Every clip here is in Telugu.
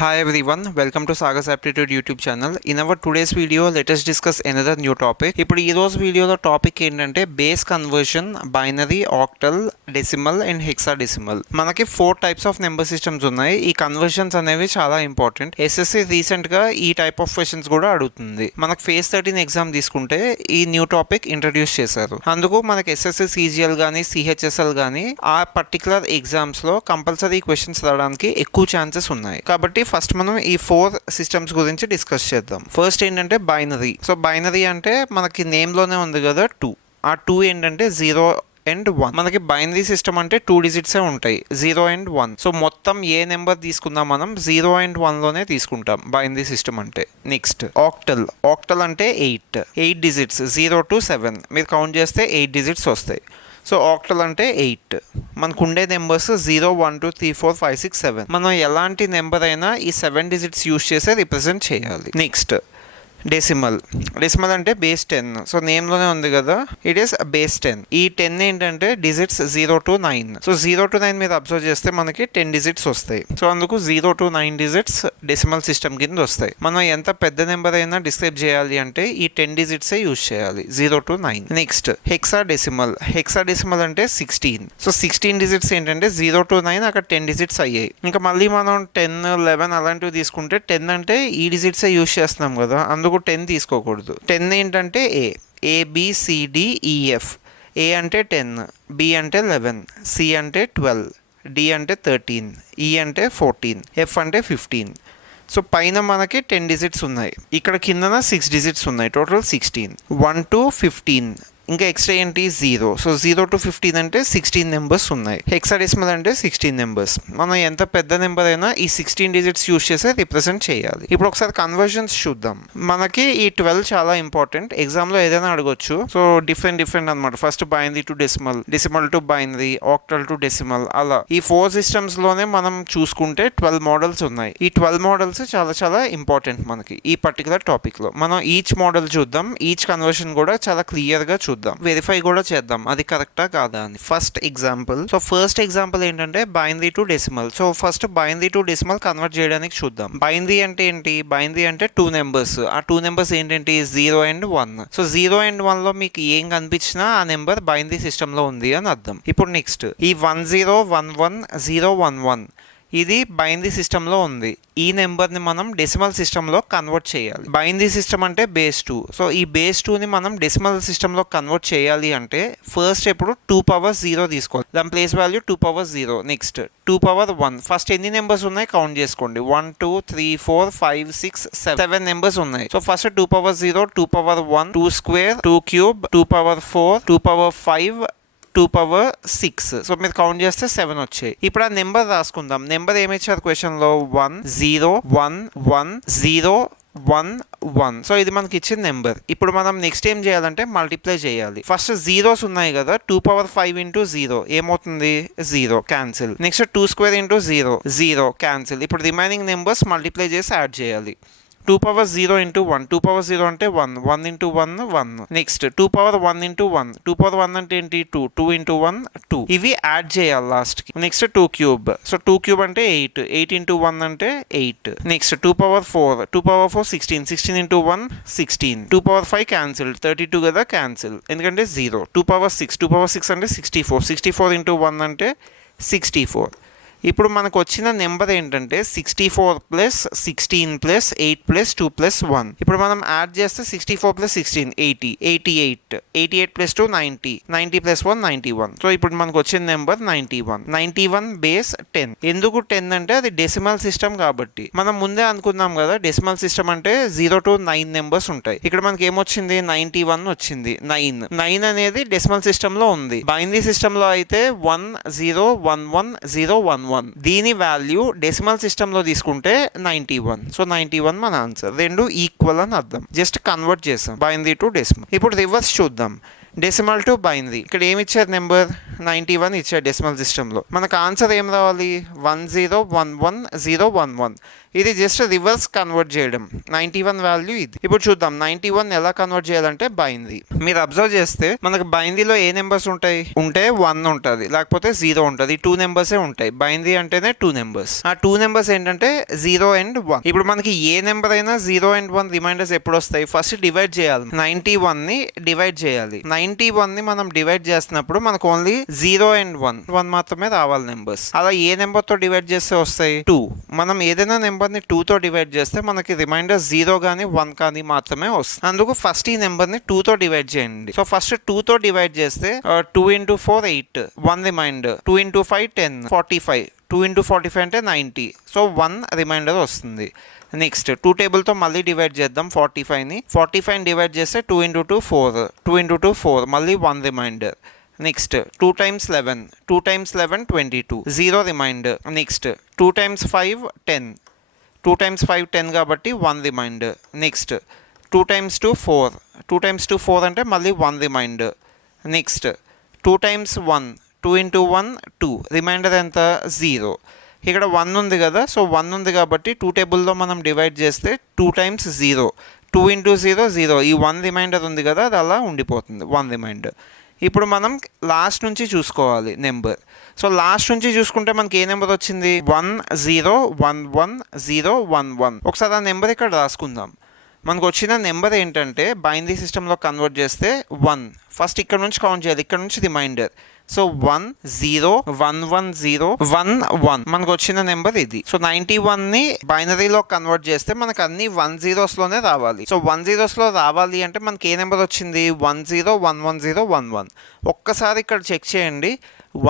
Hi everyone, welcome to Sagas Aptitude YouTube channel. In our today's video, let us discuss another new topic. ఇప్పుడు ఈ రోజు వీడియోలో టాపిక్ ఏంటంటే base conversion, binary, octal, decimal and hexadecimal. మనకి 4 టైప్స్ ఆఫ్ నెంబర్ సిస్టమ్స్ ఉన్నాయి. ఈ కన్వర్షన్స్ అనేవి చాలా ఇంపార్టెంట్. ఎస్ఎస్సి రీసెంట్ గా ఈ టైప్ ఆఫ్ క్వశ్చన్స్ కూడా అడుగుతుంది. మనకు ఫేజ్ 13 ఎగ్జామ్ తీసుకుంటే ఈ న్యూ టాపిక్ ఇంట్రడ్యూస్ చేశారు. అందుకు మనకి ఎస్ఎస్సి సిజిఎల్ కానీ సిహెచ్ఎస్ఎల్ కానీ ఆ పర్టికులర్ ఎగ్జామ్స్ లో కంపల్సరీ క్వశ్చన్స్ రావడానికి ఎక్కువ ఛాన్సెస్ ఉన్నాయి. కాబట్టి ఫస్ట్ మనం ఈ 4 సిస్టమ్స్ గురించి డిస్కస్ చేద్దాం. ఫస్ట్ ఏంటంటే బైనరీ. సో బైనరీ అంటే మనకి నేమ్ లోనే ఉంది కదా 2. ఆ 2 ఏంటంటే 0 and 1. మనకి బైనరీ సిస్టమ్ అంటే 2 డిజిట్సే ఉంటాయి, 0 and 1. సో మొత్తం ఏ నెంబర్ తీసుకుందాం మనం 0 and 1 లోనే తీసుకుంటాం బైనరీ సిస్టమ్ అంటే. Next octal. ఆక్టల్ అంటే 8 డిజిట్స్ 0 to 7. మీరు కౌంట్ చేస్తే 8 డిజిట్స్ వస్తాయి. సో ఆక్టల్ అంటే 8. మనకు ఉండే నెంబర్స్ 0 1 2 3 4 5 6 7. మనం ఎలాంటి నెంబర్ అయినా ఈ 7 డిజిట్స్ యూజ్ చేసి రిప్రజెంట్ చేయాలి. Next decimal. డెసిమల్ అంటే బేస్ 10. సో నేమ్లోనే ఉంది కదా, ఇట్ ఈస్ బేస్ 10. ఈ 10 ఏంటంటే డిజిట్స్ 0 to 9. సో 0 to 9 మీద అబ్జర్వ్ చేస్తే మనకి 10 డిజిట్స్ వస్తాయి. సో అందుకు 0 to 9 డిజిట్స్ డెసిమల్ సిస్టమ్ కింద వస్తాయి. మనం ఎంత పెద్ద నెంబర్ అయినా డిస్క్రైబ్ చేయాలి అంటే ఈ 10 డిజిట్సే యూజ్ చేయాలి, 0 to 9. Next hexadecimal. హెక్సాడెసిమల్ అంటే 16. సో 16 డిజిట్స్ ఏంటంటే 0 to 9 అక్కడ 10 డిజిట్స్ అయ్యాయి. ఇంకా మళ్ళీ మనం 10 11 అలాంటివి తీసుకుంటే 10 అంటే ఈ డిజిట్సే యూజ్ చేస్తున్నాం కదా, అందుకు 10 తీసుకోకూడదు. 10 ఏంటంటే ABCDEF. ఏ అంటే 10, B అంటే 11, C అంటే 12, D అంటే 13, E అంటే 14, F అంటే 15. సో పైన మనకి 10 డిజిట్స్ ఉన్నాయి, ఇక్కడ కిందన 6 డిజిట్స్ ఉన్నాయి, టోటల్ 16. 1 to 15. ఇంకా ఎక్స్ట్రా ఏంటి 0. సో 0 to 15 అంటే 16 నెంబర్స్ ఉన్నాయి. హెక్సాడెసిమల్ అంటే 16 నెంబర్స్. మనం ఎంత పెద్ద నెంబర్ అయినా ఈ 16 డిజిట్స్ యూజ్ చేసి రిప్రజెంట్ చేయాలి. ఇప్పుడు ఒకసారి కన్వర్జన్స్ చూద్దాం. మనకి ఈ 12 చాలా ఇంపార్టెంట్, ఎగ్జామ్ లో ఏదైనా అడగొచ్చు. సో డిఫరెంట్ అనమాట. First binary to decimal, decimal to binary, octal to decimal, అలా ఈ 4 సిస్టమ్స్ లోనే మనం చూసుకుంటే 12 మోడల్స్ ఉన్నాయి. ఈ 12 మోడల్స్ చాలా చాలా ఇంపార్టెంట్ మనకి ఈ పర్టికులర్ టాపిక్ లో. మనం ఈచ్ మోడల్ చూద్దాం, ఈచ్ కన్వర్షన్ కూడా చాలా క్లియర్ గా చూద్దాం, వెరిఫై కూడా చేద్దాం అది కరెక్టా కాదా అని. First example. So first example ఏంటంటే binary to decimal. So first binary to decimal convert చేయడానికి చూద్దాం. బైనరీ అంటే ఏంటి? బైనరీ అంటే 2 నెంబర్స్. ఆ 2 నెంబర్స్ ఏంటంటే 0 and 1. సో 0 and 1 లో మీకు ఏం కనిపించినా ఆ నెంబర్ బైనరీ సిస్టమ్ లో ఉంది అని అర్థం. ఇప్పుడు నెక్స్ట్ ఈ 10110111 ఇది బైనరీ సిస్టంలో ఉంది. ఈ నెంబర్ని మనం డెసిమల్ సిస్టంలో కన్వర్ట్ చేయాలి. బైనరీ సిస్టమ్ అంటే బేస్ 2. సో ఈ బేస్ 2ని మనం డెసిమల్ సిస్టంలో కన్వర్ట్ చేయాలి అంటే ఫస్ట్ ఎప్పుడు 2 power 0 తీసుకోవాలి, దాని place value 2 power 0. Next 2 power 1. First ఎన్ని నెంబర్స్ ఉన్నాయి కౌంట్ చేసుకోండి. 1 2 3 4 5 6 7 నెంబర్స్ ఉన్నాయి. So first 2 power 0, 2 power 1, 2 square, 2 cube, 2 power 4, 2 power 5, 2 power 6. So మీరు కౌంట్ చేస్తే 7 వచ్చాయి. ఇప్పుడు ఆ నెంబర్ రాసుకుందాం. నెంబర్ ఏమి ఇచ్చారు క్వశ్చన్ లో? 1 0 1 1 0 1 1. సో ఇది మనకి ఇచ్చిన నెంబర్. ఇప్పుడు మనం నెక్స్ట్ ఏం చేయాలంటే మల్టిప్లై చేయాలి. ఫస్ట్ జీరోస్ ఉన్నాయి కదా, 2 power 5 into 0 ఏమవుతుంది? 0, cancel. Next 2 square into 0 0, cancel. ఇప్పుడు రిమైనింగ్ నెంబర్స్ మల్టిప్లై చేసి యాడ్ చేయాలి. 2 power 0 into 1. 2 power 0 అంటే 1, 1 into 1 1. Next 2 power 1 into 1. 2 power 1 అంటే ఏంటి? 2, 2 into 1 2. ఇవి యాడ్ చేయాలి లాస్ట్ కి. Next 2 cube. సో 2 cube అంటే 8, 8 into 1 అంటే 8. Next 2 power 4, 2 power 4 16, 16 into 1 16. 2 power 5 cancel, 32 కదా, క్యాన్సిల్ ఎందుకంటే 0. 2 power 6, 2 power 6 అంటే 64, 64 into 1 అంటే 64. ఇప్పుడు మనకు వచ్చిన నెంబర్ ఏంటంటే 64 ప్లస్ 16 ప్లస్ 8 ప్లస్ 2 ప్లస్ 1. ఇప్పుడు మనం యాడ్ చేస్తే 64 ప్లస్ 16 80, 88, 88 ప్లస్ 2 90, 90 ప్లస్ 1 91. సో ఇప్పుడు మనకు వచ్చిన నెంబర్ 91. 91 బేస్ 10. ఎందుకు 10 అంటే అది డెసిమల్ సిస్టమ్ కాబట్టి. మనం ముందే అనుకున్నాం కదా డెసిమల్ సిస్టమ్ అంటే 0 to 9 నెంబర్స్ ఉంటాయి. ఇక్కడ మనకి ఏమొచ్చింది? 91 వచ్చింది. 9 అనేది డెసిమల్ సిస్టమ్ లో ఉంది. బైనరీ సిస్టమ్ లో అయితే 1 0 1 1 0 1 1. దీని వాల్యూ డెసిమల్ సిస్టమ్ లో తీసుకుంటే 91. సో 91 మన ఆన్సర్. రెండు ఈక్వల్ అని అర్థం. జస్ట్ కన్వర్ట్ చేసాం బైనరీ టు డెసిమల్. ఇప్పుడు రివర్స్ చూద్దాం. Decimal to binary. ఇక్కడ ఏమి ఇచ్చారు? నెంబర్ 91 ఇచ్చారు డెసిమల్ సిస్టంలో. మనకు ఆన్సర్ ఏం రావాలి? 1011 011. ఇది జస్ట్ రివర్స్ కన్వర్ట్ చేయడం. 91 వాల్యూ ఇది. ఇప్పుడు చూద్దాం 91 ఎలా కన్వర్ట్ చేయాలంటే బైనరీ. మీరు అబ్జర్వ్ చేస్తే మనకు బైనరీలో ఏ నెంబర్స్ ఉంటాయి? ఉంటే 1 ఉంటుంది, లేకపోతే 0 ఉంటుంది. 2 నెంబర్సే ఉంటాయి. బైనరీ అంటేనే 2 నెంబర్స్. ఆ 2 నెంబర్స్ ఏంటంటే 0 and 1. ఇప్పుడు మనకి ఏ నెంబర్ అయినా 0 and 1 రిమైండర్స్ ఎప్పుడు వస్తాయి? ఫస్ట్ డివైడ్ చేయాలి. 91ని డివైడ్ చేయాలి. 91ని మనం డివైడ్ చేస్తున్నప్పుడు మనకు ఓన్లీ 0 and 1 మాత్రమే రావాలి నెంబర్స్. అలా ఏ నెంబర్ తో డివైడ్ చేస్తే వస్తాయి? 2. మనం ఏదైనా నెంబర్ ని 2 తో డివైడ్ చేస్తే మనకి రిమైండర్ 0 కానీ 1 కానీ మాత్రమే వస్తుంది. అందుకు ఫస్ట్ ఈ నెంబర్ ని 2 తో డివైడ్ చేయండి. సో ఫస్ట్ 2 తో డివైడ్ చేస్తే 2 into 4 8, 1 రిమైండర్. 2 into 5 10, 45. 2 into 45 అంటే 90. సో 1 రిమైండర్ వస్తుంది. నెక్స్ట్ 2 టేబుల్తో మళ్ళీ డివైడ్ చేద్దాం 45ని. 45ని డివైడ్ చేస్తే 2 into 2 4, 2 into 2 4, మళ్ళీ 1 remainder. Next 2 times 11, 2 times 11 22, 0 remainder. Next 2 times 5 10, 2 times 5 10 కాబట్టి 1 రిమైండర్. నెక్స్ట్ 2 times 2 4, 2 times 2 4 అంటే మళ్ళీ 1 remainder. Next 2 times 1, 2 into 1 2, remainder ఎంత? 0. ఇక్కడ 1 ఉంది కదా, సో 1 ఉంది కాబట్టి 2 టేబుల్లో మనం డివైడ్ చేస్తే 2 times 0, 2 into 0 0, ఈ 1 రిమైండర్ ఉంది కదా, అది అలా ఉండిపోతుంది 1 రిమైండర్. ఇప్పుడు మనం లాస్ట్ నుంచి చూసుకోవాలి నెంబర్. సో లాస్ట్ నుంచి చూసుకుంటే మనకి ఏ నెంబర్ వచ్చింది? 1 0 1 1 0 1 1. ఒకసారి ఆ నెంబర్ ఇక్కడ రాసుకుందాం. మనకు వచ్చిన నెంబర్ ఏంటంటే బైనరీ సిస్టంలో కన్వర్ట్ చేస్తే 1. ఫస్ట్ ఇక్కడ నుంచి కౌంట్ చేయాలి, ఇక్కడ నుంచి రిమైండర్. సో 1 0 1 1 0 1 1 మనకు వచ్చిన నెంబర్ ఇది. సో 91ని బైనరీలో కన్వర్ట్ చేస్తే మనకు అన్ని 10sలోనే రావాలి. సో 10sలో రావాలి అంటే మనకి ఏ నెంబర్ వచ్చింది? 10 1 1 0 1 1. ఒక్కసారి ఇక్కడ చెక్ చేయండి,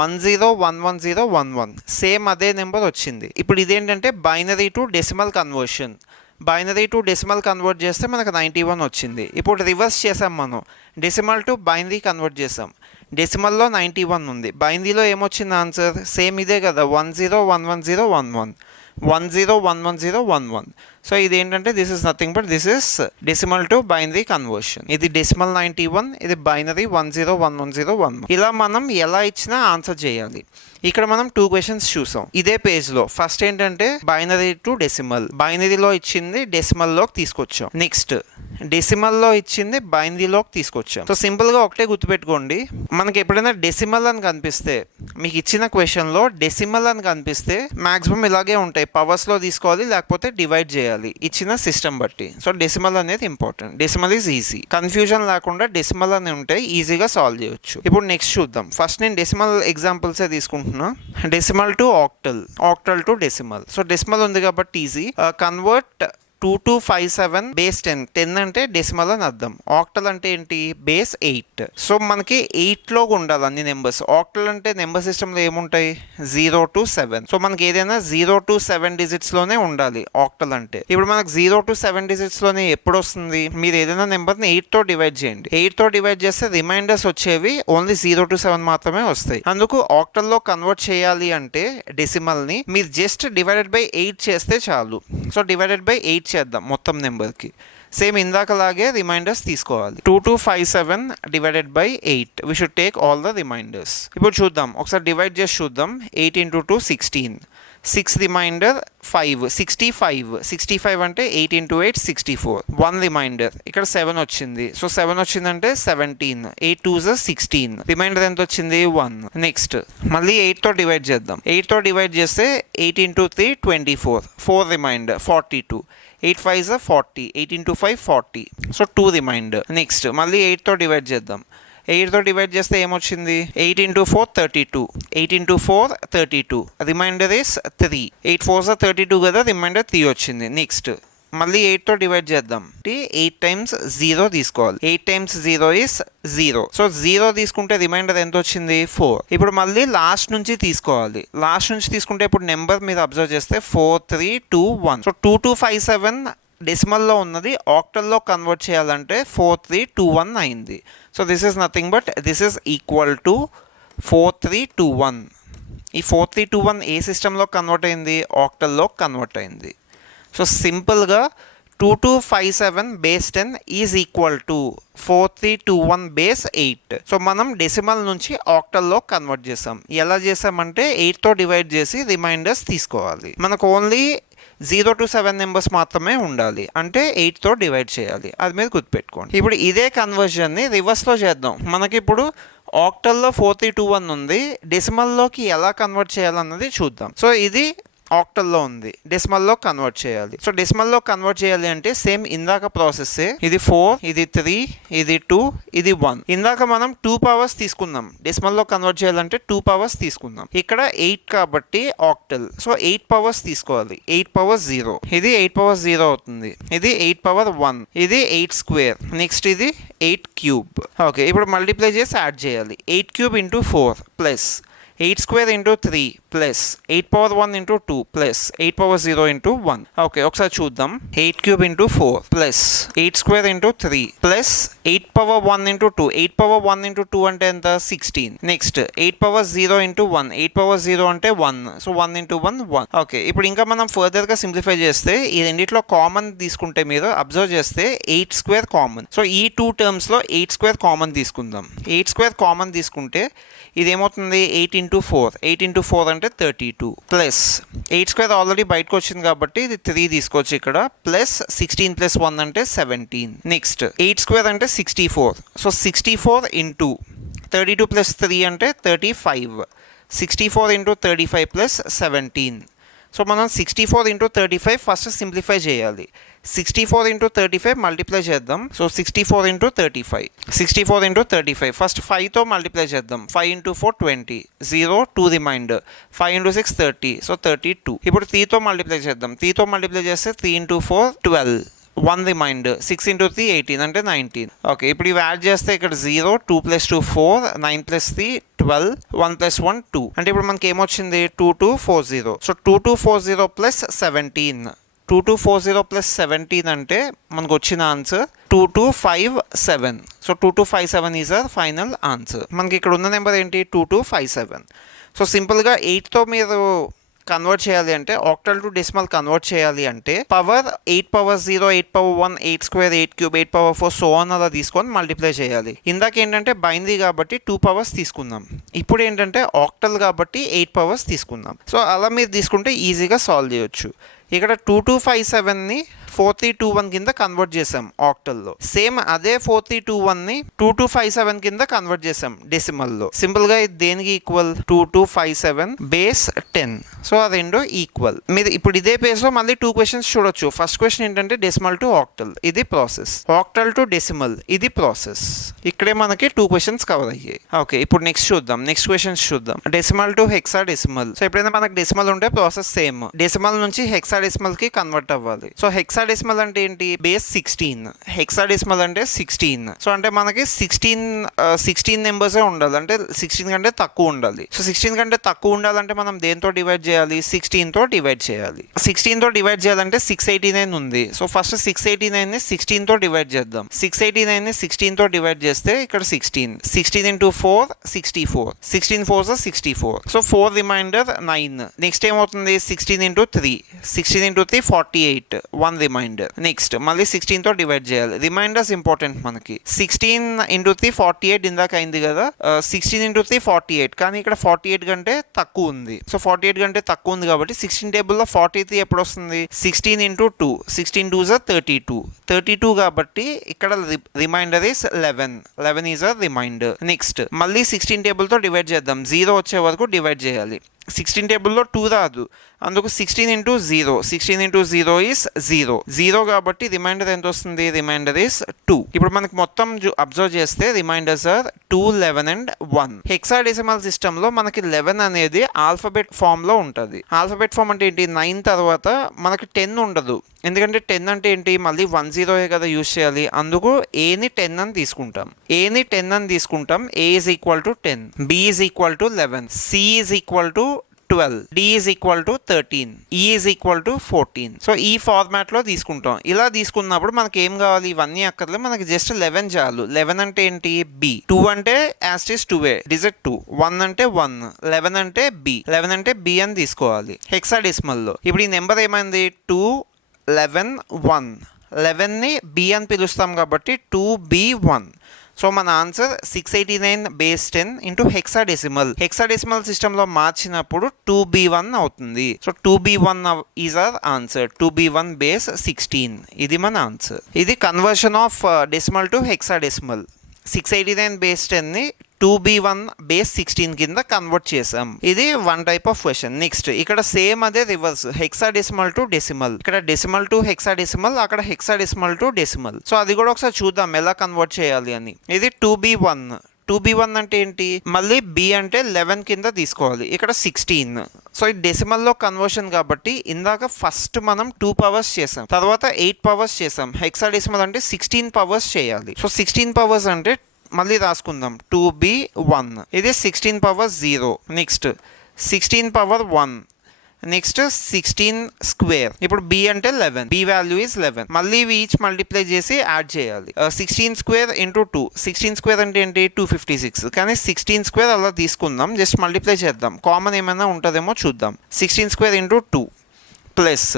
1 0 1 1 0 1 1, సేమ్ అదే నెంబర్ వచ్చింది. ఇప్పుడు ఇదేంటంటే binary to decimal conversion. Binary to decimal convert చేస్తే మనకు 91 వచ్చింది. ఇప్పుడు రివర్స్ చేసాం, మనం డెసిమల్ టు బైనరీ కన్వర్ట్ చేసాం. డెసిమల్లో 91 ఉంది, బైనరీలో ఏమొచ్చింది ఆన్సర్? సేమ్ ఇదే కదా, 1 0 1 1 0 1 1, 1 0 1 1 0 1 1. సో ఇదేంటంటే this is nothing but this is decimal to binary conversion. ఇది డెసిమల్ 91, ఇది బైనరీ 1 0 1 1 0 1 1. ఇలా మనం ఎలా ఇచ్చినా ఆన్సర్ చేయాలి. ఇక్కడ మనం 2 క్వశ్చన్స్ చూసాం ఇదే పేజ్లో. ఫస్ట్ ఏంటంటే బైనరీ టు డెసిమల్, బైనరీలో ఇచ్చింది డెసిమల్లోకి తీసుకొచ్చాం. నెక్స్ట్ డెసిమల్లో ఇచ్చింది బైనరీలోకి తీసుకొచ్చాం. సో సింపుల్గా ఒకటే గుర్తుపెట్టుకోండి, మనకి ఎప్పుడైనా డెసిమల్ అని కనిపిస్తే, మీకు ఇచ్చిన క్వశ్చన్లో డెసిమల్ అని కనిపిస్తే మ్యాక్సిమం ఇలాగే ఉంటాయి, పవర్స్లో తీసుకోవాలి లేకపోతే డివైడ్ చేయాలి ఇచ్చిన సిస్టమ్ బట్టి. సో డెసిమల్ అనేది important. Decimal is easy, confusion లేకుండా డెసిమల్ అని ఉంటే ఈజీగా సాల్వ్ చేయొచ్చు. ఇప్పుడు నెక్స్ట్ చూద్దాం. ఫస్ట్ నేను డెసిమల్ ఎగ్జాంపుల్సే తీసుకుంటున్నా. Decimal to octal, octal to decimal. So decimal ఉంది కాబట్టి ఈజీ. Convert 2257 base 10. 10 అంటే డెసిమల్ అని అర్థం. ఆక్టల్ అంటే ఏంటి? బేస్ 8. సో మనకి 8లో ఉండాలి అన్ని నెంబర్స్. ఆక్టల్ అంటే నెంబర్ సిస్టంలో ఏముంటాయి? 0 to 7. సో మనకి ఏదైనా 0 to 7 డిజిట్స్లోనే ఉండాలి ఆక్టల్ అంటే. ఇప్పుడు మనకు 0 to 7 డిజిట్స్లోనే ఎప్పుడు వస్తుంది? మీరు ఏదైనా నెంబర్ని 8తో డివైడ్ చేయండి. 8తో డివైడ్ చేస్తే రిమైండర్స్ వచ్చేవి ఓన్లీ 0 to 7 మాత్రమే వస్తాయి. అందుకు ఆక్టల్లో కన్వర్ట్ చేయాలి అంటే డెసిమల్ని మీరు జస్ట్ డివైడెడ్ బై 8 చేస్తే చాలు. సో డివైడెడ్ బై 8 చేద్దాం మొత్తం నెంబర్కి. సేమ్ ఇందాకలాగే రిమైండర్స్ తీసుకోవాలి. 2257 divided by 8. We should take all the remainders. ఇప్పుడు చూద్దాం, ఒకసారి డివైడ్ చేసి చూద్దాం. 8 into 2 16, 6 రిమైండర్ 5 65. 65 అంటే 8 into 8 64, 1 రిమైండర్. ఇక్కడ 7 వచ్చింది. సో 7 వచ్చిందంటే 17, 8 2s 16, రిమైండర్ ఎంత వచ్చింది? 1. నెక్స్ట్ మళ్ళీ 8తో డివైడ్ చేద్దాం. 8తో డివైడ్ చేస్తే 8 into 3 24, 4 remainder 42, 8 5s 40, 8 into 5 40. So 2 remainder. Next మళ్ళీ 8తో డివైడ్ చేద్దాం. 8తో డివైడ్ చేస్తే ఏమొచ్చింది? 8 into 4 32, 8 into 4 32, remainder is 3, 8 4s 32 కదా, రిమైండర్ 3 వచ్చింది. నెక్స్ట్ మళ్ళీ 8తో డివైడ్ చేద్దాం. 8 times 0 తీసుకోవాలి. 8 times 0 is 0. సో 0 తీసుకుంటే రిమైండర్ ఎంత వచ్చింది? 4. ఇప్పుడు మళ్ళీ లాస్ట్ నుంచి తీసుకోవాలి. లాస్ట్ నుంచి తీసుకుంటే ఇప్పుడు నెంబర్ మీద అబ్జర్వ్ చేస్తే 4 3 2 1. సో 2257 డెసిమల్లో ఉన్నది ఆక్టల్లో కన్వర్ట్ చేయాలంటే 4321 అయింది. So this is nothing but this is equal to 4321. ఈ 4321 ఏ సిస్టంలో కన్వర్ట్ అయింది? ఆక్టల్లో కన్వర్ట్ అయింది. సో సింపుల్గా 2257 base 10 is equal to 4321 base 8. So మనం డెసిమల్ నుంచి ఆక్టల్లో కన్వర్ట్ చేసాం. ఎలా చేసామంటే 8తో డివైడ్ చేసి రిమైండర్స్ తీసుకోవాలి. మనకు ఓన్లీ 0 to 7 నెంబర్స్ మాత్రమే ఉండాలి, అంటే 8తో డివైడ్ చేయాలి. అది మీరు గుర్తుపెట్టుకోండి. ఇప్పుడు ఇదే కన్వర్జన్ని రివర్స్లో చేద్దాం. మనకి ఇప్పుడు ఆక్టల్లో 4321 ఉంది, డెసిమల్లోకి ఎలా కన్వర్ట్ చేయాలన్నది చూద్దాం. సో ఇది ఆక్టల్లో ఉంది, డెసిమల్లో కన్వర్ట్ చేయాలి. సో డెసిమల్లో కన్వర్ట్ చేయాలి అంటే సేమ్ ఇందాక ప్రాసెస్. ఇది 4, ఇది 3, ఇది 2, ఇది 1. ఇందాక మనం 2 పవర్స్ తీసుకున్నాం, డెసిమల్లో కన్వర్ట్ చేయాలంటే 2 పవర్స్ తీసుకున్నాం. ఇక్కడ 8 కాబట్టి ఆక్టల్, సో 8 పవర్స్ తీసుకోవాలి. 8 పవర్ 0, ఇది 8 పవర్ 0 అవుతుంది. ఇది 8 పవర్ 1, ఇది 8 స్క్వేర్. నెక్స్ట్ ఇది 8 క్యూబ్. ఓకే, ఇప్పుడు మల్టిప్లై చేసి యాడ్ చేయాలి. 8 cube into 4 plus 8 square into 3 plus 8 power 1 into 2 plus 8 power 0 into 1. Okay, ఒకసారి చూద్దాం. 8 cube into 4 plus 8 square into 3 plus 8 power 1 into 2. 8 power 1 into 2 అంటే ఎంత? 16. Next 8 power 0 into 1. 8 పవర్ 0 అంటే 1, సో 1 ఇంటూ 1 1. ఓకే, ఇప్పుడు ఇంకా మనం ఫర్దర్గా సింప్లిఫై చేస్తే ఈ రెండిట్లో కామన్ తీసుకుంటే మీరు అబ్జర్వ్ చేస్తే 8 స్క్వేర్ కామన్. సో ఈ 2 టర్మ్స్లో 8 స్క్వేర్ కామన్ తీసుకుందాం. 8 స్క్వేర్ కామన్ తీసుకుంటే ఇదేమవుతుంది? 8 ఇంటూ 4. 8 ఇంటూ 4 అంటే 32 ప్లస్ 8 స్క్వేర్ ఆల్రెడీ బయటకు వచ్చింది కాబట్టి ఇది 3 తీసుకోవచ్చు ఇక్కడ, ప్లస్ 16 ప్లస్ 1 అంటే 17. నెక్స్ట్ 8 స్క్వేర్ అంటే 64. సో 64 ఇంటూ 32 ప్లస్ 3 అంటే 35. 64 ఇంటూ 35 ప్లస్ 17. సో మనం 64 ఇంటూ 35 ఫస్ట్ సింప్లిఫై చేయాలి. 64 ఇంటూ 35 మల్టిప్లై చేద్దాం. So 64 into 35. 64 ఇంటూ 35 ఫస్ట్ 5తో మల్టిప్లై చేద్దాం. 5 ఇంటూ 4 20, 0 2 రిమైండర్, 5 ఇంటూ 6 30, సో 32. ఇప్పుడు 3తో మల్టిప్లై చేద్దాం. 3తో మల్టిప్లై చేస్తే 3 ఇంటూ 4 12, 1 రిమైండర్, 6 ఇంటూ 3 18 అంటే 19. ఓకే, ఇప్పుడు ఇవి యాడ్ చేస్తే ఇక్కడ 0 2 ప్లస్ 2 4, 9 ప్లస్ 3 12, 1 ప్లస్ 1 2. అంటే ఇప్పుడు మనకి ఏమొచ్చింది? 2240. So 2240 plus 17. 2240 ప్లస్ 17 అంటే మనకు వచ్చిన answer 2257. So 2257 is our final answer. మనకి ఇక్కడ ఉన్న నెంబర్ ఏంటి? 2257. సో సింపుల్గా 8తో మీరు కన్వర్ట్ చేయాలి అంటే, ఆక్టల్ టు డెసిమల్ కన్వర్ట్ చేయాలి అంటే power 8 power 0, 8 power 1, 8 square, 8 cube, 8 power 4 so on అలా తీసుకొని మల్టిప్లై చేయాలి. ఇందాక ఏంటంటే బైనరీ కాబట్టి 2 పవర్స్ తీసుకుందాం. ఇప్పుడు ఏంటంటే ఆక్టల్ కాబట్టి 8 పవర్స్ తీసుకుందాం. సో అలా మీరు తీసుకుంటే ఈజీగా సాల్వ్ చేయొచ్చు. ఇక్కడ 2257ని 4321 కింద కన్వర్ట్ చేసాం ఆక్టల్లో. సేమ్ అదే 4321ని 2257 కింద కన్వర్ట్ చేసాం డెసిమల్లో. సింపుల్గా ఇది దేనికి ఈక్వల్? 2257 బేస్ 10. సో ఆ రెండు ఈక్వల్. మీరు ఇప్పుడు ఇదే బేస్లో మళ్ళీ 2 క్వశ్చన్స్ చూడొచ్చు. ఫస్ట్ క్వశ్చన్ ఏంటంటే డెసిమల్ టు ఆక్టల్, ఇది ప్రాసెస్. ఆక్టల్ టు డెసిమల్, ఇది ప్రాసెస్. ఇక్కడే మనకి 2 క్వశ్చన్స్ కవర్ అయ్యాయి. ఓకే, ఇప్పుడు నెక్స్ట్ చూద్దాం. నెక్స్ట్ క్వశ్చన్స్ చూద్దాం. Decimal to hexa decimal. So ఎప్పుడైనా మనకి డెసిమల్ ఉంటే ప్రాసెస్ సేమ్. డెసిమల్ నుంచి హెక్సా డెసిమల్ కి కన్వర్ట్ అవ్వాలి. సో హెక్సాడెసిమల్ అంటే ఏంటి? బేస్ 16. హెక్సాడెసిమల్ అంటే 16. సో అంటే మనకి 16 నెంబర్సే ఉండాలి, అంటే 16 కంటే తక్కువ ఉండాలి. సో 16 కంటే తక్కువ ఉండాలంటే మనం దేంతో డివైడ్ చేయాలి? 16తో డివైడ్ చేయాలి. 16తో డివైడ్ చేయాలంటే 689 ఉంది. సో ఫస్ట్ 689ని 16తో డివైడ్ చేద్దాం. 689ని 16తో డివైడ్ చేస్తే ఇక్కడ 16 ఇంటూ 4 64, 16 4 64. So 4 reminder 9. నెక్స్ట్ ఏమవుతుంది? 16 ఇంటూ 3, 16 ఇంటూ 3 48, 1 రిమైండర్. నెక్స్ట్ మళ్ళీ 16తో డివైడ్ చేయాలి. రిమైండర్స్ ఇంపార్టెంట్ మనకి. 16 ఇంటూ 3 48 ఇందాక అయింది కదా. 16 ఇంటూ 3 48, కానీ ఇక్కడ 48 కంటే తక్కువ ఉంది. సో 48 కంటే తక్కువ ఉంది కాబట్టి 16 టేబుల్లో 43 ఎప్పుడు వస్తుంది? 16 ఇంటూ 2, 16 2 32 కాబట్టి ఇక్కడ remainder is 11 is a remainder. Next మళ్ళీ 16 టేబుల్తో డివైడ్ చేద్దాం. 0 వచ్చే వరకు డివైడ్ చేయాలి. 16 టేబుల్లో 2 రాదు, అందుకు 16 ఇంటూ 0, 16 ఇంటూ 0 ఈస్ 0 కాబట్టి రిమైండర్ ఎంత వస్తుంది? Remainder is 2. ఇప్పుడు మనకి మొత్తం అబ్జర్వ్ చేస్తే రిమైండర్స్ ఆర్ 2, 11 అండ్ 1. హెక్సాడెసిమల్ సిస్టంలో మనకి 11 అనేది ఆల్ఫాబెట్ ఫామ్లో ఉంటుంది. ఆల్ఫాబెట్ ఫామ్ అంటే ఏంటి? 9 తర్వాత మనకి 10 ఉండదు. ఎందుకంటే 10 అంటే ఏంటి? మళ్ళీ 10 కదా యూజ్ చేయాలి, అందుకు ఏని 10 అని తీసుకుంటాం. A is equal to 10, B is equal to 11, C is equal to 12, D is equal to 13, E is equal to 14. So ఈ ఫార్మాట్లో తీసుకుంటాం. ఇలా తీసుకున్నప్పుడు మనకి ఏం కావాలి? ఇవన్నీ అక్కర్లేదు, మనకి జస్ట్ 11 చాలు. 11 అంటే ఏంటి? B. 2 అంటే యాస్టిస్ 2A, డిజిట్ 2. 1 అంటే 1, 11 అంటే B. 11 అంటే B అని తీసుకోవాలి హెక్సాడెసిమల్లో. ఇప్పుడు ఈ నెంబర్ ఏమైంది? 2 11 1. 11ని B అని పిలుస్తాం కాబట్టి 2B1. సో మన ఆన్సర్ 689 బేస్ 10 ఇంటూ హెక్సాడెసిమల్ సిస్టంలో మార్చినప్పుడు 2b1 అవుతుంది. So 2b1 is our answer. 2b1 base 16 ఇది మన ఆన్సర్. ఇది conversion of decimal to hexadecimal. 689 base 10ని 2b1 బేస్ 16 కింద కన్వర్ట్ చేసాం. ఇది one type of question. Next ఇక్కడ సేమ్ అదే రివర్స్, హెక్సాడెసిమల్ టు డెసిమల్. ఇక్కడ డెసిమల్ టు హెక్సాడెసిమల్, అక్కడ హెక్సాడెసిమల్ టు డెసిమల్. సో అది కూడా ఒకసారి చూద్దాం ఎలా కన్వర్ట్ చేయాలి అని. ఇది 2b1 అంటే ఏంటి, మళ్ళీ b అంటే 11 కింద తీసుకోవాలి, ఇక్కడ 16. సో ఈ డెసిమల్లో కన్వర్షన్ కాబట్టి ఇందాక ఫస్ట్ మనం 2 పవర్స్ చేసాం, తర్వాత 8 పవర్స్ చేసాం. హెక్సాడెసిమల్ అంటే 16 పవర్స్ చేయాలి. సో 16 పవర్స్ అంటే మళ్ళీ రాసుకుందాం 2b1. ఇది 16 power 0. Next 16 power 1. Next 16 square. ఇప్పుడు b అంటే 11, b వాల్యూ ఈజ్ 11. మళ్ళీ ఈచ్ మల్టిప్లై చేసి యాడ్ చేయాలి. 16 స్క్వేర్ ఇంటూ 2. 16 స్క్వేర్ అంటే ఏంటి, 256. కానీ 16 స్క్వేర్ అలా తీసుకుందాం, జస్ట్ మల్టిప్లై చేద్దాం, కామన్ ఏమైనా ఉంటుందేమో చూద్దాం. 16 square into 2 plus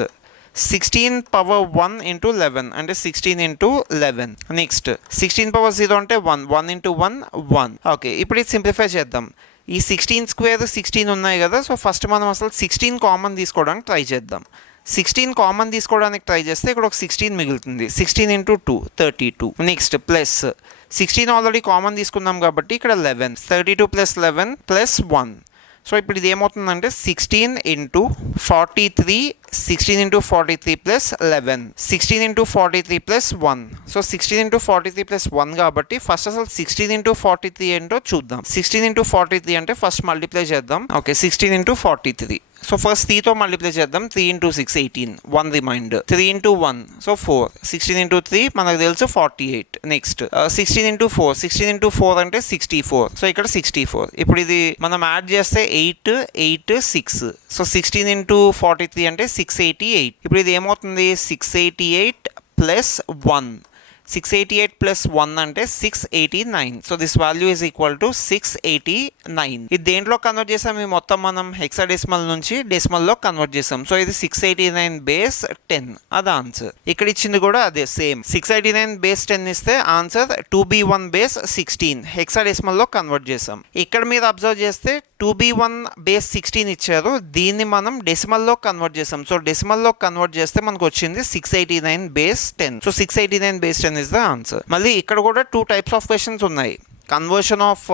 16 power 1 into 11 అంటే 16 ఇంటూ 11. నెక్స్ట్ 16 పవర్ 0 అంటే 1 ఇంటూ 1 1. ఓకే, ఇప్పుడు ఇది సింప్లిఫై చేద్దాం. ఈ 16 స్క్వేర్ 16 ఉన్నాయి కదా, సో ఫస్ట్ మనం అసలు 16 కామన్ తీసుకోవడానికి ట్రై చేద్దాం. 16 కామన్ తీసుకోవడానికి ట్రై చేస్తే ఇక్కడ ఒక 16 మిగులుతుంది. 16 into 2 32. Next plus 16 already common తీసుకున్నాం కాబట్టి ఇక్కడ 11. 32 ప్లస్ 11 ప్లస్ 1. సో ఇప్పుడు ఇది ఏమవుతుందంటే 16 into 43, 16 into 43 plus 11, 16 into 43 plus 1. So 16 into 43 plus 1 కాబట్టి ఫస్ట్ అసలు 16 ఇంటూ 43 ఏంటో చూద్దాం. 16 ఇంటూ 43 అంటే ఫస్ట్ మల్టిప్లై చేద్దాం. Okay, 16 into 43. సో ఫస్ట్ 3తో మల్టిప్లై చేద్దాం. 3 into 6 18, 1 remainder. 3 into 1 so 4. 16 into 3 మనకు తెలుసు 48. Next 16 into 4. 16 ఇంటూ 4 అంటే 64. సో ఇక్కడ 64. ఇప్పుడు ఇది మనం యాడ్ చేస్తే 8 8 6. సో 16 ఇంటూ 43 అంటే 688. ఇప్పుడు ఇది ఏమవుతుంది, 688 ప్లస్ 1. 688 ప్లస్ 1 అంటే 689. So this value is equal to 689. ఇది దేంట్లో కన్వర్ట్ చేసాం, ఈ మొత్తం మనం హెక్సాడెసిమల్ నుంచి డెసిమల్లో కన్వర్ట్ చేసాం. సో ఇది 689 బేస్ 10 అది ఆన్సర్. ఇక్కడ ఇచ్చింది కూడా అదే సేమ్, 689 బేస్ 10 ఇస్తే ఆన్సర్ 2b1 బేస్ 16 హెక్సాడెసిమల్లో కన్వర్ట్ చేసాం. ఇక్కడ మీరు అబ్జర్వ్ చేస్తే 2b1 బేస్ 16 ఇచ్చారు, దీన్ని మనం డెసిమల్లో కన్వర్ట్ చేసాం. సో డెసిమల్లో కన్వర్ట్ చేస్తే మనకు వచ్చింది 689 base 10. So 689 base 10 is the answer. మళ్ళీ ఇక్కడ కూడా 2 టైప్స్ ఆఫ్ క్వశ్చన్స్ ఉన్నాయి. Conversion of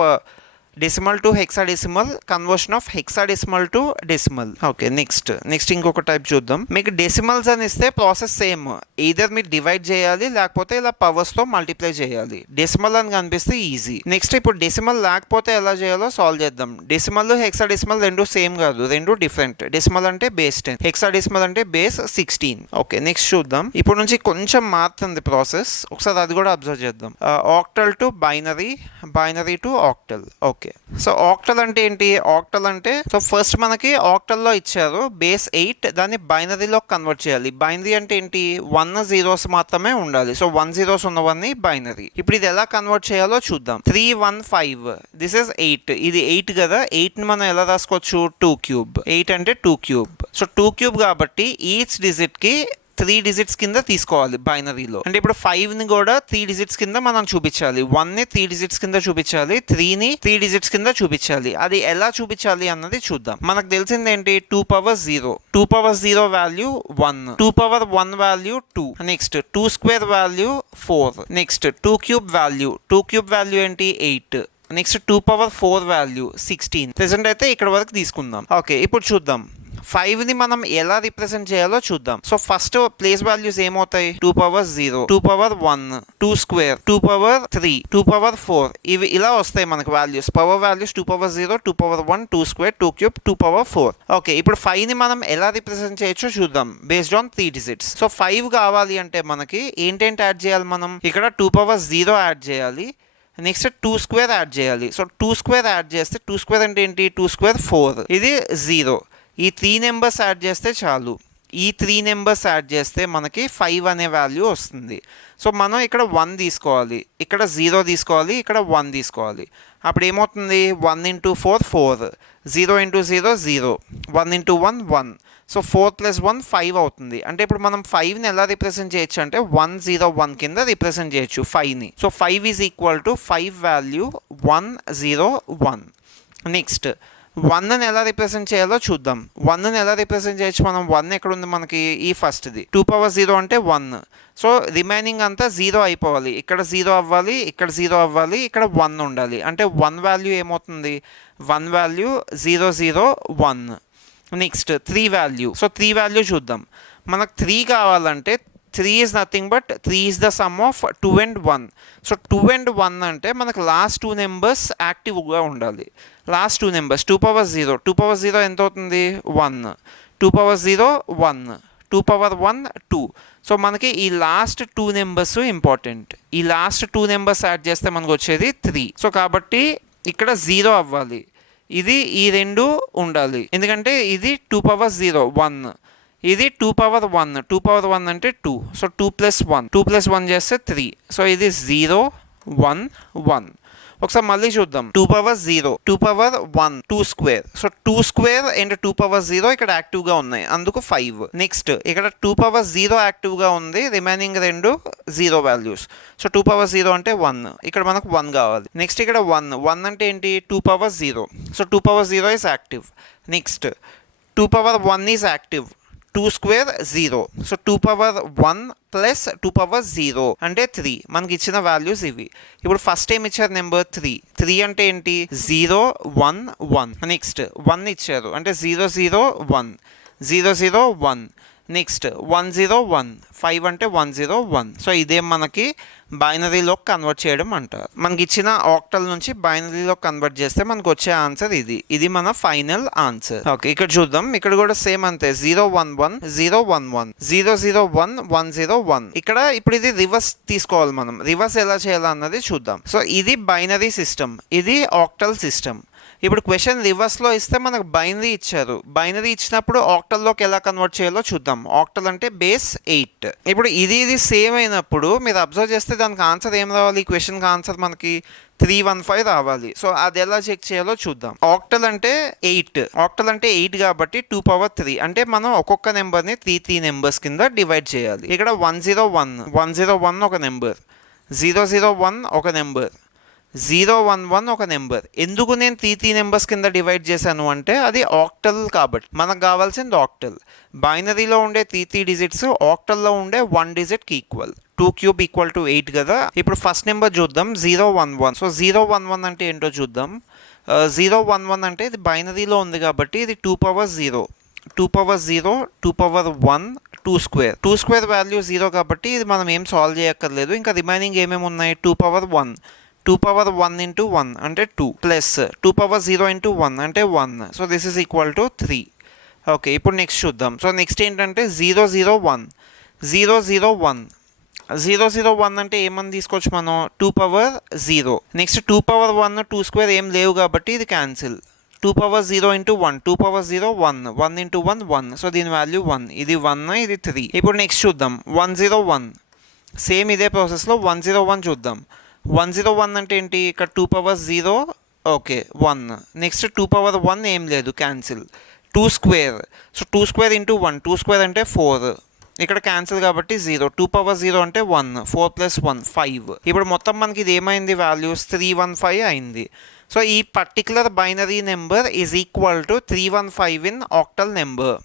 decimal to hexadecimal, conversion of hexadecimal to decimal. Okay, next ఇంకొక టైప్ చూద్దాం. మీకు డెసిమల్స్ అని ఇస్తే ప్రాసెస్ సేమ్, ఈదర్ మీరు డివైడ్ చేయాలి లేకపోతే ఇలా పవర్స్ తో మల్టిప్లై చేయాలి. డెసిమల్ అని కనిపిస్తే ఈజీ. నెక్స్ట్ ఇప్పుడు డెసిమల్ లేకపోతే ఎలా చేయాలో సాల్వ్ చేద్దాం. డెసిమల్ హెక్సాడెసిమల్ రెండు సేమ్ కాదు, రెండు డిఫరెంట్. డెసిమల్ అంటే బేస్ 10, హెక్సాడెసిమల్ అంటే బేస్ 16. ఓకే, నెక్స్ట్ చూద్దాం. ఇప్పుడు నుంచి కొంచెం మారుతుంది ప్రాసెస్, ఒకసారి అది కూడా అబ్జర్వ్ చేద్దాం. Octal to binary, binary to octal. Okay, so octal అంటే ఏంటి, ఆక్టల్ అంటే సో ఫస్ట్ మనకి ఆక్టల్లో ఇచ్చారు బేస్ 8, దాన్ని బైనరీలో కన్వర్ట్ చేయాలి. బైనరీ అంటే ఏంటి, 1 zeros మాత్రమే ఉండాలి. సో 1 zeros ఉన్నవన్నీ బైనరీ. ఇప్పుడు ఇది ఎలా కన్వర్ట్ చేయాలో చూద్దాం. 3 1 5 దిస్ ఇస్ 8. ఇది 8 కదా, 8ని మనం ఎలా రాసుకోవచ్చు, 2 cube. 8 అంటే 2 cube. సో 2 cube కాబట్టి ఈచ్ డిజిట్ కి 3 digits కింద తీసుకోవాలి బైనరీలో. అంటే ఇప్పుడు 5ని కూడా 3 digits కింద మనం చూపించాలి. 1ని 3 digits కింద చూపించాలి, 3ని 3 digits కింద చూపించాలి. అది ఎలా చూపించాలి అన్నది చూద్దాం. మనకు తెలిసింది ఏంటి, 2 power 0. 2 power 0 value 1, 2 power 1 value 2, next 2 square value 4, next 2 cube value, 2 cube value ఏంటి 8, నెక్స్ట్ 2 power 4 వాల్యూ 16. ప్రెసెంట్ అయితే ఇక్కడ వరకు తీసుకుందాం. ఓకే, ఇప్పుడు చూద్దాం 5ని మనం ఎలా రిప్రజెంట్ చేయాలో చూద్దాం. సో ఫస్ట్ ప్లేస్ వాల్యూస్ ఏమవుతాయి, 2 power 0, 2 power 1, 2 square, 2 power 3, 2 power 4. ఇవి ఇలా వస్తాయి మనకు values. Power values 2 power 0, 2 power 1, 2 square, 2 cube, 2 power 4. Okay, ఇప్పుడు 5ని మనం ఎలా రిప్రజెంట్ చేయొచ్చో చూద్దాం బేస్డ్ ఆన్ 3 digits. సో 5 కావాలి అంటే మనకి ఏంటేంటి యాడ్ చేయాలి, మనం ఇక్కడ 2 power 0 యాడ్ చేయాలి, నెక్స్ట్ 2 square యాడ్ చేయాలి. సో 2 square యాడ్ చేస్తే 2 square అంటే ఏంటి, 2 square 4, ఇది 0. ఈ 3 నెంబర్స్ యాడ్ చేస్తే చాలు. ఈ 3 నెంబర్స్ యాడ్ చేస్తే మనకి 5 అనే వాల్యూ వస్తుంది. సో మనం ఇక్కడ 1 తీసుకోవాలి, ఇక్కడ 0 తీసుకోవాలి, ఇక్కడ 1 తీసుకోవాలి. అప్పుడు ఏమవుతుంది? 1 × 4 4, 0 × 0 0, 1 × 1 1. సో 4 + 1 5 అవుతుంది. అంటే ఇప్పుడు మనం 5ని ఎలా రిప్రజెంట్ చేయొచ్చు అంటే 1 0 1 కింద రిప్రజెంట్ చేయొచ్చు 5ని. So 5 = 5 value 1 0 1. నెక్స్ట్ 1ని ఎలా రిప్రజెంట్ చేయాలో చూద్దాం. 1ని ఎలా రిప్రజెంట్ చేయొచ్చు మనం? 1 ఎక్కడ ఉంది మనకి? ఈ ఫస్ట్ది 2^0 అంటే 1. సో రిమైనింగ్ అంతా 0 అయిపోవాలి. ఇక్కడ 0 అవ్వాలి, ఇక్కడ 0 అవ్వాలి, ఇక్కడ 1 ఉండాలి. అంటే 1 వాల్యూ ఏమవుతుంది? 1 value 0 0 1. Next 3 value. So 3 value చూద్దాం. మనకు 3 కావాలంటే 3 is nothing but 3 is the sum of 2 and 1. So 2 and 1 అంటే మనకు లాస్ట్ 2 నెంబర్స్ యాక్టివ్గా ఉండాలి. Last 2 numbers 2^0. 2^0 ఎంత అవుతుంది? 1. 2^0 1, 2^1 2. సో మనకి ఈ లాస్ట్ 2 నెంబర్స్ ఇంపార్టెంట్. ఈ లాస్ట్ 2 నెంబర్స్ యాడ్ చేస్తే మనకు వచ్చేది 3. సో కాబట్టి ఇక్కడ 0 అవ్వాలి, ఇది ఈ రెండు ఉండాలి. ఎందుకంటే ఇది 2^0 1, ఇది 2^1. 2^1 అంటే 2. సో 2 + 1, 2 + 1 చేస్తే 3. సో ఇది 0 1 1. ఒకసారి మళ్ళీ చూద్దాం. 2^0, 2^1, 2^2. సో 2^2 అండ్ 2^0 ఇక్కడ యాక్టివ్గా ఉన్నాయి, అందుకు 5. నెక్స్ట్ ఇక్కడ 2^0 యాక్టివ్గా ఉంది, రిమైనింగ్ రెండు 0 వాల్యూస్. సో 2^0 అంటే 1, ఇక్కడ మనకు 1 కావాలి. నెక్స్ట్ ఇక్కడ 1 అంటే ఏంటి? 2^0. So 2^0 is active. Next 2^1 is active. 2^2 0. So 2^1 + 2^0 అంటే 3. మనకి ఇచ్చిన వాల్యూస్ ఇవి. ఇప్పుడు ఫస్ట్ ఏమి ఇచ్చారు? నెంబర్ 3. 3 అంటే ఏంటి? 0 1 1. నెక్స్ట్ 1 ఇచ్చారు అంటే 0 0 1, 0 0 1. నెక్స్ట్ 1 0 1, 5 అంటే 1 0 1. సో ఇదే మనకి బైనరీలోకి కన్వర్ట్ చేయడం అంటారు. మనకి ఇచ్చిన ఆక్టల్ నుంచి బైనరీలోకి కన్వర్ట్ చేస్తే మనకు వచ్చే ఆన్సర్ ఇది. ఇది మన ఫైనల్ ఆన్సర్. ఓకే, ఇక్కడ చూద్దాం. ఇక్కడ కూడా సేమ్ అంతే. 0 1 1, 0 1 1, 0 0 1, 1 0 1. ఇక్కడ ఇప్పుడు ఇది రివర్స్ తీసుకోవాలి మనం. రివర్స్ ఎలా చేయాలన్నది చూద్దాం. సో ఇది బైనరీ సిస్టమ్, ఇది ఆక్టల్ సిస్టమ్. ఇప్పుడు క్వశ్చన్ రివర్స్లో ఇస్తే మనకు బైనరీ ఇచ్చారు. బైనరీ ఇచ్చినప్పుడు ఆక్టల్లోకి ఎలా కన్వర్ట్ చేయాలో చూద్దాం. ఆక్టల్ అంటే బేస్ 8. ఇప్పుడు ఇది సేమ్ అయినప్పుడు మీరు అబ్జర్వ్ చేస్తే దానికి ఆన్సర్ ఏం రావాలి? ఈ క్వశ్చన్కి ఆన్సర్ మనకి 315 రావాలి. సో అది ఎలా చెక్ చేయాలో చూద్దాం. ఆక్టల్ అంటే 8. ఆక్టల్ అంటే 8 కాబట్టి 2^3 అంటే మనం ఒక్కొక్క నెంబర్ని 3 నెంబర్స్ కింద డివైడ్ చేయాలి. ఇక్కడ 101, 101 ఒక నెంబర్, 001 ఒక నెంబర్, 011 ఒక నెంబర్. ఎందుకు నేను 3 నెంబర్స్ కింద డివైడ్ చేశాను అంటే అది ఆక్టల్ కాబట్టి. మనకు కావాల్సింది ఆక్టల్. బైనరీలో ఉండే 3 డిజిట్స్ ఆక్టల్లో ఉండే 1 డిజిట్కి ఈక్వల్. 2³ = 8 కదా. ఇప్పుడు ఫస్ట్ నెంబర్ చూద్దాం, 011. సో 011 అంటే ఏంటో చూద్దాం. 011 అంటే ఇది బైనరీలో ఉంది కాబట్టి ఇది 2^0, 2^0, 2^1, 2^2. 2² వాల్యూ 0 కాబట్టి ఇది మనం ఏం సాల్వ్ చేయక్కర్లేదు. ఇంకా రిమైనింగ్ ఏమేమి ఉన్నాయి? 2^1, 2^1 × 1 అంటే 2, ప్లస్ 2^0 × 1 అంటే 1. So this is equal to 3. Okay, ఇప్పుడు నెక్స్ట్ చూద్దాం. సో నెక్స్ట్ ఏంటంటే 001, 001. 001 అంటే ఏమని తీసుకోవచ్చు మనం? 2^0. నెక్స్ట్ 2^1, 2² ఏం లేవు కాబట్టి ఇది క్యాన్సిల్. 2^0 × 1, 2^0 1, 1 × 1 1. సో దీని వాల్యూ 1. ఇది 1, ఇది 3. ఇప్పుడు నెక్స్ట్ చూద్దాం 101. సేమ్ ఇదే ప్రాసెస్లో 101 చూద్దాం. 101 అంటే ఏంటి? ఇక్కడ 2^0 ఓకే 1. నెక్స్ట్ 2^1 ఏం లేదు, క్యాన్సిల్. 2^. సో 2² × 1, 2² అంటే 4. ఇక్కడ క్యాన్సిల్ కాబట్టి 0. 2^0 అంటే 1, 4 + 1 5. ఇప్పుడు మొత్తం మనకి ఇది ఏమైంది? వాల్యూస్ 315 అయింది. సో ఈ particular binary number is equal to 315 in octal number.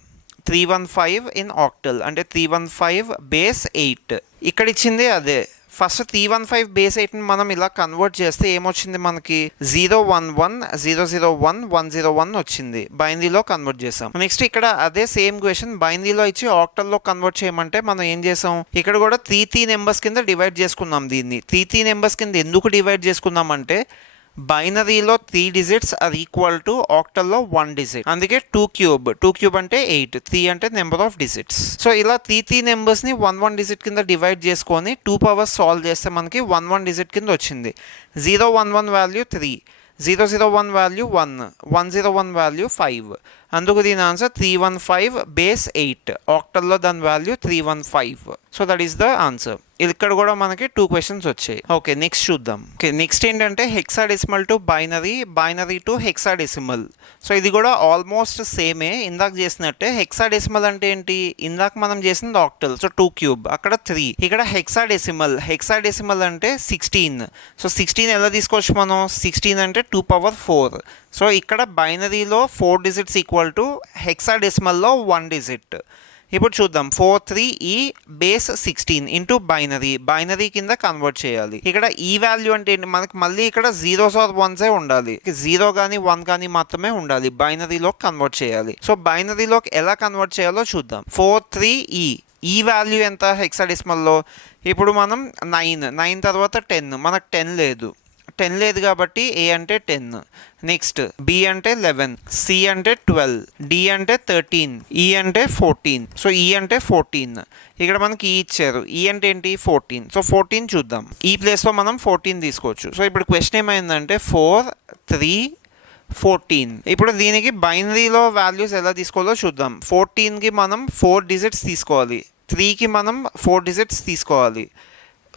315 in octal అంటే 315 బేస్ 8. ఇక్కడ ఇచ్చింది అదే. ఫస్ట్ 315 బేస్ 8ని మనం ఇలా కన్వర్ట్ చేస్తే ఏమొచ్చింది మనకి? 011, 001, 101 వచ్చింది. బైనరీలో కన్వర్ట్ చేసాం. నెక్స్ట్ ఇక్కడ అదే సేమ్ క్వశ్చన్ బైనరీలో ఇచ్చి ఆక్టల్లో కన్వర్ట్ చేయమంటే మనం ఏం చేసాం? ఇక్కడ కూడా 3 నెంబర్స్ కింద డివైడ్ చేసుకున్నాం. దీన్ని 3 నెంబర్స్ కింద ఎందుకు డివైడ్ చేసుకున్నామంటే బైనరీలో 3 డిజిట్స్ ఆర్ ఈక్వల్ టు ఆక్టల్లో 1 డిజిట్. అందుకే 2³ 2³ అంటే 8, 3 అంటే నెంబర్ ఆఫ్ డిజిట్స్. సో ఇలా 3 నెంబర్స్ని 1 డిజిట్ కింద డివైడ్ చేసుకొని 2 పవర్స్ సాల్వ్ చేస్తే మనకి 1 డిజిట్ కింద వచ్చింది. 011 వాల్యూ 3, 001 వాల్యూ 1, 101 వాల్యూ 5. అందుకు దీని ఆన్సర్ 315 బేస్ 8. ఆక్టల్లో దాని value 315. So that is the answer. ఇక్కడ కూడా మనకి 2 క్వశ్చన్స్ వచ్చాయి. ఓకే, నెక్స్ట్ చూద్దాం. ఓకే, నెక్స్ట్ ఏంటంటే hexadecimal to binary, binary to hexadecimal. So ఇది కూడా ఆల్మోస్ట్ సేమే ఇందాక చేసినట్టే. హెక్సాడెసిమల్ అంటే ఏంటి, ఇందాక మనం చేసింది ఆక్టల్, సో 2 క్యూబ్, అక్కడ 3. ఇక్కడ హెక్సాడెసిమల్, హెక్సాడెసిమల్ అంటే 16. సో 16 ఎలా తీసుకోవచ్చు మనం, 16 అంటే 2^4. సో ఇక్కడ బైనరీలో 4 డిజిట్స్ ఈక్వల్ టు హెక్సాడెసిమల్లో 1 డిజిట్. ఇప్పుడు చూద్దాం, 4(3e) base 16 into binary, binary కింద కన్వర్ట్ చేయాలి. ఇక్కడ ఈ వాల్యూ అంటే ఏంటి, మనకి మళ్ళీ ఇక్కడ 0s or 1s ఉండాలి. 0 కానీ 1 కానీ మాత్రమే ఉండాలి, బైనరీలో కన్వర్ట్ చేయాలి. సో బైనరీలోకి ఎలా కన్వర్ట్ చేయాలో చూద్దాం. 4(3e) ఈ వాల్యూ ఎంత హెక్సాడెసిమల్లో, ఇప్పుడు మనం 9 తర్వాత 10, మనకు 10 లేదు, 10 లేదు కాబట్టి ఏ అంటే 10, నెక్స్ట్ బి అంటే 11, సి అంటే 12, డి అంటే 13, ఈ అంటే 14. సో ఈ అంటే 14. ఇక్కడ మనకి ఈ ఇచ్చారు, ఈ అంటే ఏంటి 14. సో 14 చూద్దాం, ఈ ప్లేస్లో మనం 14 తీసుకోవచ్చు. సో ఇప్పుడు క్వశ్చన్ ఏమైందంటే 4, 3, 14. ఇప్పుడు దీనికి బైనరీలో వాల్యూస్ ఎలా తీసుకోవాలో చూద్దాం. 14కి మనం 4 డిజిట్స్ తీసుకోవాలి, 3కి మనం 4 డిజిట్స్ తీసుకోవాలి,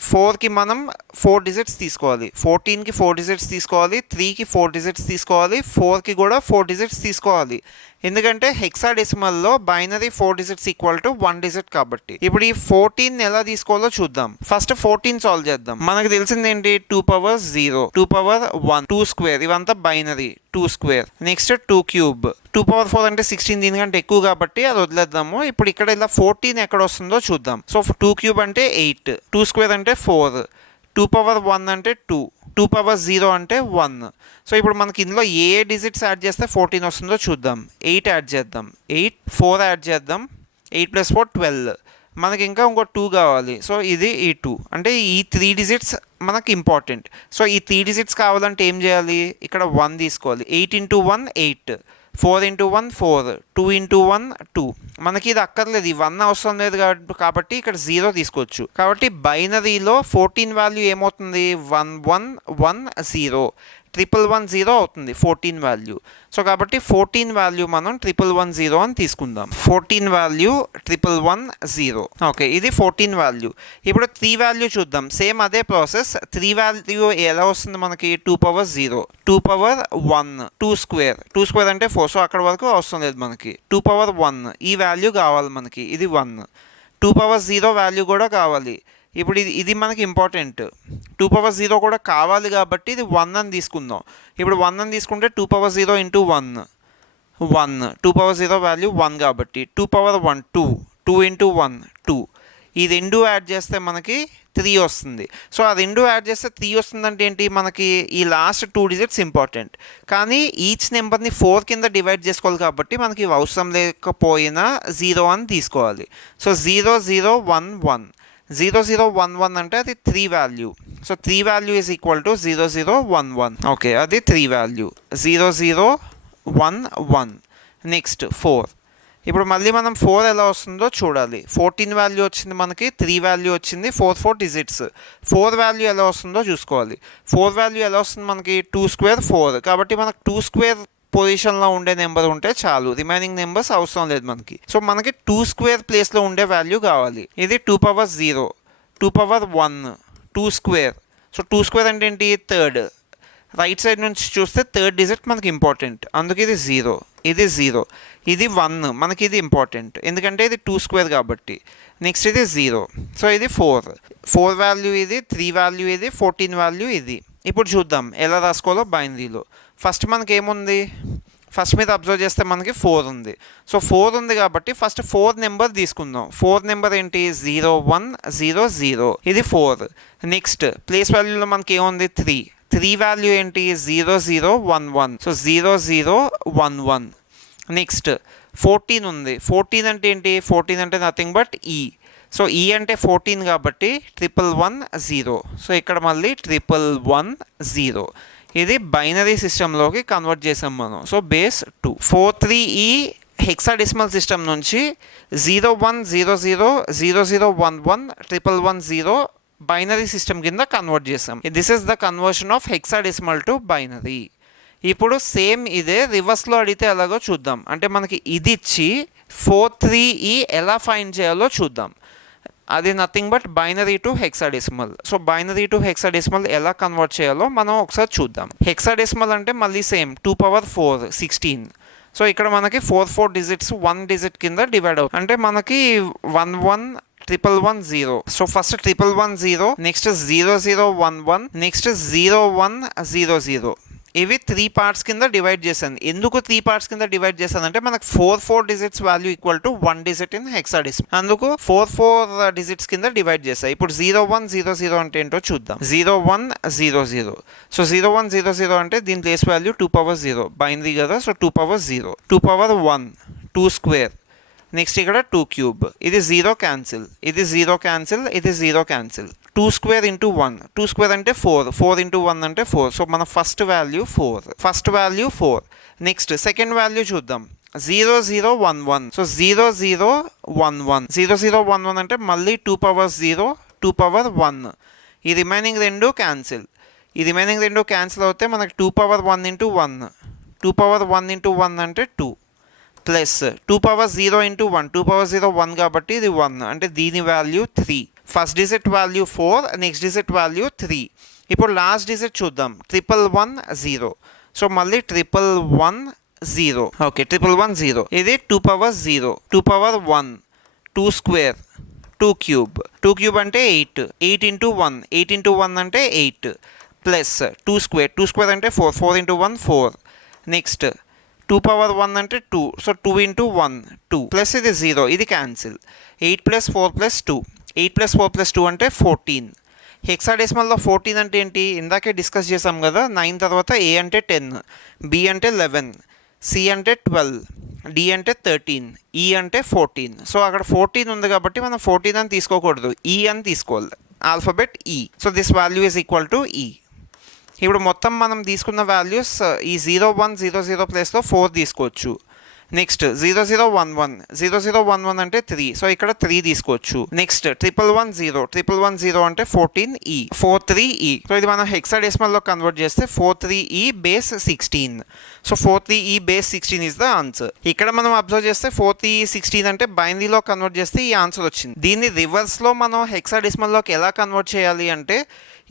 4కి మనం 4 డిజిట్స్ తీసుకోవాలి, 14కి 4 డిజిట్స్ తీసుకోవాలి, 3కి 4 డిజిట్స్ తీసుకోవాలి, 4కి కూడా 4 డిజిట్స్ తీసుకోవాలి. ఎందుకంటే హెక్సాడెసిమల్లో binary 4 digits equal to 1 digit కాబట్టి. ఇప్పుడు ఈ 14 ఎలా తీసుకోవాలో చూద్దాం. ఫస్ట్ 14 సాల్వ్ చేద్దాం. మనకు తెలిసింది ఏంటి, 2^0, 2^1, 2 స్క్వేర్, ఇవంతా బైనరీ, 2 స్క్వేర్. నెక్స్ట్ 2 క్యూబ్, 2^4 అంటే 16, దీనికంటే ఎక్కువ కాబట్టి అది వదిలేద్దాము. ఇప్పుడు ఇక్కడ ఇలా 14 ఎక్కడ వస్తుందో చూద్దాం. సో 2 క్యూబ్ అంటే 8, 2 స్క్వేర్ అంటే 4, 2^1 అంటే 2, 2^0 అంటే 1. సో ఇప్పుడు మనకి ఇందులో ఏ డిజిట్స్ యాడ్ చేస్తే 14 వస్తుందో చూద్దాం. 8 యాడ్ చేద్దాం, 8, 4 యాడ్ చేద్దాం, 8 + 4 12. మనకి ఇంకా ఇంకో 2 కావాలి. సో ఇది ఈ 2 అంటే ఈ 3 డిజిట్స్ మనకి ఇంపార్టెంట్. సో ఈ 3 డిజిట్స్ కావాలంటే ఏం చేయాలి, ఇక్కడ 1 తీసుకోవాలి. 8 × 1 8, 4 × 1 4, 2 × 1 2. మనకి ఇది అక్కర్లేదు, ఈ 1 అవసరం లేదు కాబట్టి ఇక్కడ 0 తీసుకోవచ్చు. కాబట్టి బైనరీలో 14 వాల్యూ ఏమవుతుంది, 1 1 1 0, 111 అవుతుంది 14 వాల్యూ. సో కాబట్టి 14 వాల్యూ మనం 111 అని తీసుకుందాం. 14 వాల్యూ 111. ఓకే, ఇది 14 వాల్యూ. ఇప్పుడు 3 వాల్యూ చూద్దాం, సేమ్ అదే ప్రాసెస్. 3 వాల్యూ ఎలా వస్తుంది మనకి, 2^0, 2^1, 2 స్క్వేర్, 2 స్క్వేర్ అంటే 4. సో అక్కడ వరకు అవసరం లేదు మనకి. 2^1 ఈ వాల్యూ కావాలి మనకి, ఇది 1. 2^0 వాల్యూ కూడా కావాలి. ఇప్పుడు ఇది మనకి ఇంపార్టెంట్, 2^0 కూడా కావాలి కాబట్టి ఇది 1 అని తీసుకుందాం. ఇప్పుడు 1 అని తీసుకుంటే 2^0 × 1 1, 2^0 వాల్యూ 1 కాబట్టి 2^1 2, 2 × 1 2. ఈ రెండు యాడ్ చేస్తే మనకి 3 వస్తుంది. సో ఆ రెండు యాడ్ చేస్తే 3 వస్తుందంటే ఏంటి, మనకి ఈ లాస్ట్ 2 డిజిట్స్ ఇంపార్టెంట్. కానీ ఈచ్ నెంబర్ని 4 కింద డివైడ్ చేసుకోవాలి కాబట్టి మనకి అవసరం లేకపోయినా 0 అని తీసుకోవాలి. సో 0 0 1 1, 0 0 1 1 అంటే అది 3 value. So 3 value is equal to 0 0 1 1. Okay, అది 3 వాల్యూ, 0 0 1 1. నెక్స్ట్ 4. ఇప్పుడు మళ్ళీ మనం 4 ఎలా వస్తుందో చూడాలి. 14 వాల్యూ వచ్చింది మనకి, 3 వాల్యూ వచ్చింది, 4 డిజిట్స్. 4 వాల్యూ ఎలా వస్తుందో చూసుకోవాలి. 4 వాల్యూ ఎలా వస్తుంది మనకి, 2 స్క్వేర్ 4, కాబట్టి మనకు 2 స్క్వేర్ పొజిషన్లో ఉండే నెంబర్ ఉంటే చాలు, రిమైనింగ్ నెంబర్స్ అవసరం లేదు మనకి. సో మనకి 2 స్క్వేర్ ప్లేస్లో ఉండే వాల్యూ కావాలి. ఇది 2^0, 2^1, 2 స్క్వేర్. సో 2 స్క్వేర్ అంటే ఏంటి, 3rd. రైట్ సైడ్ నుంచి చూస్తే 3rd డిజిట్ మనకి ఇంపార్టెంట్, అందుకే ఇది 0, ఇది 0, ఇది 1, మనకి ఇది ఇంపార్టెంట్ ఎందుకంటే ఇది 2 స్క్వేర్ కాబట్టి. నెక్స్ట్ ఇది 0, సో ఇది 4 వాల్యూ ఇది, 3 వాల్యూ ఇది, 14 వాల్యూ ఇది. ఇప్పుడు చూద్దాం ఎలా రాసుకోవాలో బైనరీలో. ఫస్ట్ మనకి ఏముంది, ఫస్ట్ మీద అబ్జర్వ్ చేస్తే మనకి 4 ఉంది. సో 4 ఉంది కాబట్టి ఫస్ట్ 4 నెంబర్ తీసుకుందాం. 4 నెంబర్ ఏంటి, 0 1 0 0, ఇది 4. నెక్స్ట్ ప్లేస్ వాల్యూలో మనకి ఏముంది, 3 వాల్యూ ఏంటి, 0 0 1 1, సో 0 0 1 1. నెక్స్ట్ 14 ఉంది. 14 అంటే ఏంటి, 14 అంటే నథింగ్ బట్ ఈ. సో ఈ అంటే 14 కాబట్టి 111 సో ఇక్కడ మళ్ళీ 111. ఇది బైనరీ సిస్టంలోకి కన్వర్ట్ చేసాం మనం. So base 2. 43e hexadecimal system నుంచి 0100 0011 111 బైనరీ సిస్టమ్ కింద కన్వర్ట్ చేసాం. This is the conversion of hexadecimal to binary. ఇప్పుడు సేమ్ ఇదే రివర్స్లో అడిగితే ఎలాగో చూద్దాం. అంటే మనకి ఇది ఇచ్చి 43E ఎలా ఫైండ్ చేయాలో చూద్దాం. అది nothing but binary to hexadecimal. So binary to hexadecimal ఎలా కన్వర్ట్ చేయాలో మనం ఒకసారి చూద్దాం. హెక్సాడెసిమల్ అంటే మళ్ళీ సేమ్ 2^4 16. సో ఇక్కడ మనకి 4 డిజిట్స్ 1 డిజిట్ కింద డివైడ్ అవుతుంది. అంటే మనకి 111110. So first 1110, next 0011, next 0100. ఇవి 3 పార్ట్స్ కింద డివైడ్ చేశాను. ఎందుకు 3 పార్ట్స్ కింద డివైడ్ చేశానంటే మనకు 4 digits value equal to 1 digit in hexadecimal. అందుకు 4 డిజిట్స్ కింద డివైడ్ చేశాను. ఇప్పుడు 0100 అంటే ఏంటో చూద్దాం. 0100. సో 0100 అంటే దీని ప్లేస్ వాల్యూ 2^0 బైనరీ కదా. సో 2^0, 2^1, 2 స్క్వేర్, నెక్స్ట్ ఇక్కడ 2 క్యూబ్. ఇది 0 క్యాన్సిల్, ఇది 0 క్యాన్సిల్, ఇది 0 క్యాన్సిల్. 2 స్క్వేర్ ఇంటూ 1, 2 స్క్వేర్ అంటే 4, 4 ఇంటూ 1 అంటే 4. సో మన first value 4. Next second value చూద్దాం. 0011. సో 0011, 0011 అంటే మళ్ళీ 2^0, 2^1. ఈ రిమైనింగ్ రెండు క్యాన్సిల్. అవుతే మనకి 2^1 ఇంటూ 1, 2^1 ఇంటూ 1 అంటే 2, ప్లస్ 2^0 ఇంటూ 1, 2^0 1 కాబట్టి ఇది 1. అంటే దీని value 3. First digit value 4, next digit value 3. ఇప్పుడు లాస్ట్ డిజిట్ చూద్దాం. 1110. సో మళ్ళీ 1110. ఓకే, 1110. ఇది 2^0, 2^1, 2 స్క్వేర్, 2 క్యూబ్. 2 క్యూబ్ అంటే 8, 8 ఇంటూ 1, 8 ఇంటూ 1 అంటే 8, ప్లస్ 2 స్క్వేర్, 2 స్క్వేర్ అంటే 4, 4 ఇంటూ 1 4. నెక్స్ట్ 2^1 అంటే 2. సో 2 ఇంటూ 1 2, ప్లస్ ఇది 0, ఇది క్యాన్సిల్. 8 + 4 + 2, 8 + 4 + 2 అంటే 14. హెక్సాడెసిమల్లో 14 అంటే ఏంటి? ఇందాకే డిస్కస్ చేసాం కదా. 9 తర్వాత ఏ అంటే 10, బి అంటే 11, సి అంటే 12, డి అంటే 13, ఈ అంటే 14. సో అక్కడ 14 ఉంది కాబట్టి మనం 14 అని తీసుకోకూడదు, ఈ అని తీసుకోవాలి. ఆల్ఫాబెట్ ఈ. So this value is equal to ఈ. ఇప్పుడు మొత్తం మనం తీసుకున్న వాల్యూస్ ఈ 0100 ప్లేస్లో 4 తీసుకోవచ్చు. నెక్స్ట్ 0011, 0011 అంటే 3. సో ఇక్కడ 3 తీసుకోవచ్చు. నెక్స్ట్ 1110 అంటే 14E, 43E. సో ఇది మనం హెక్సాడెసిమల్లో కన్వర్ట్ చేస్తే 43E base 16. So 43E base 16 is the answer. ఇక్కడ మనం అబ్జర్వ్ చేస్తే 43E 16 అంటే బైనరీలో కన్వర్ట్ చేస్తే ఈ ఆన్సర్ వచ్చింది. దీన్ని రివర్స్లో మనం హెక్సాడెసిమల్లోకి ఎలా కన్వర్ట్ చేయాలి అంటే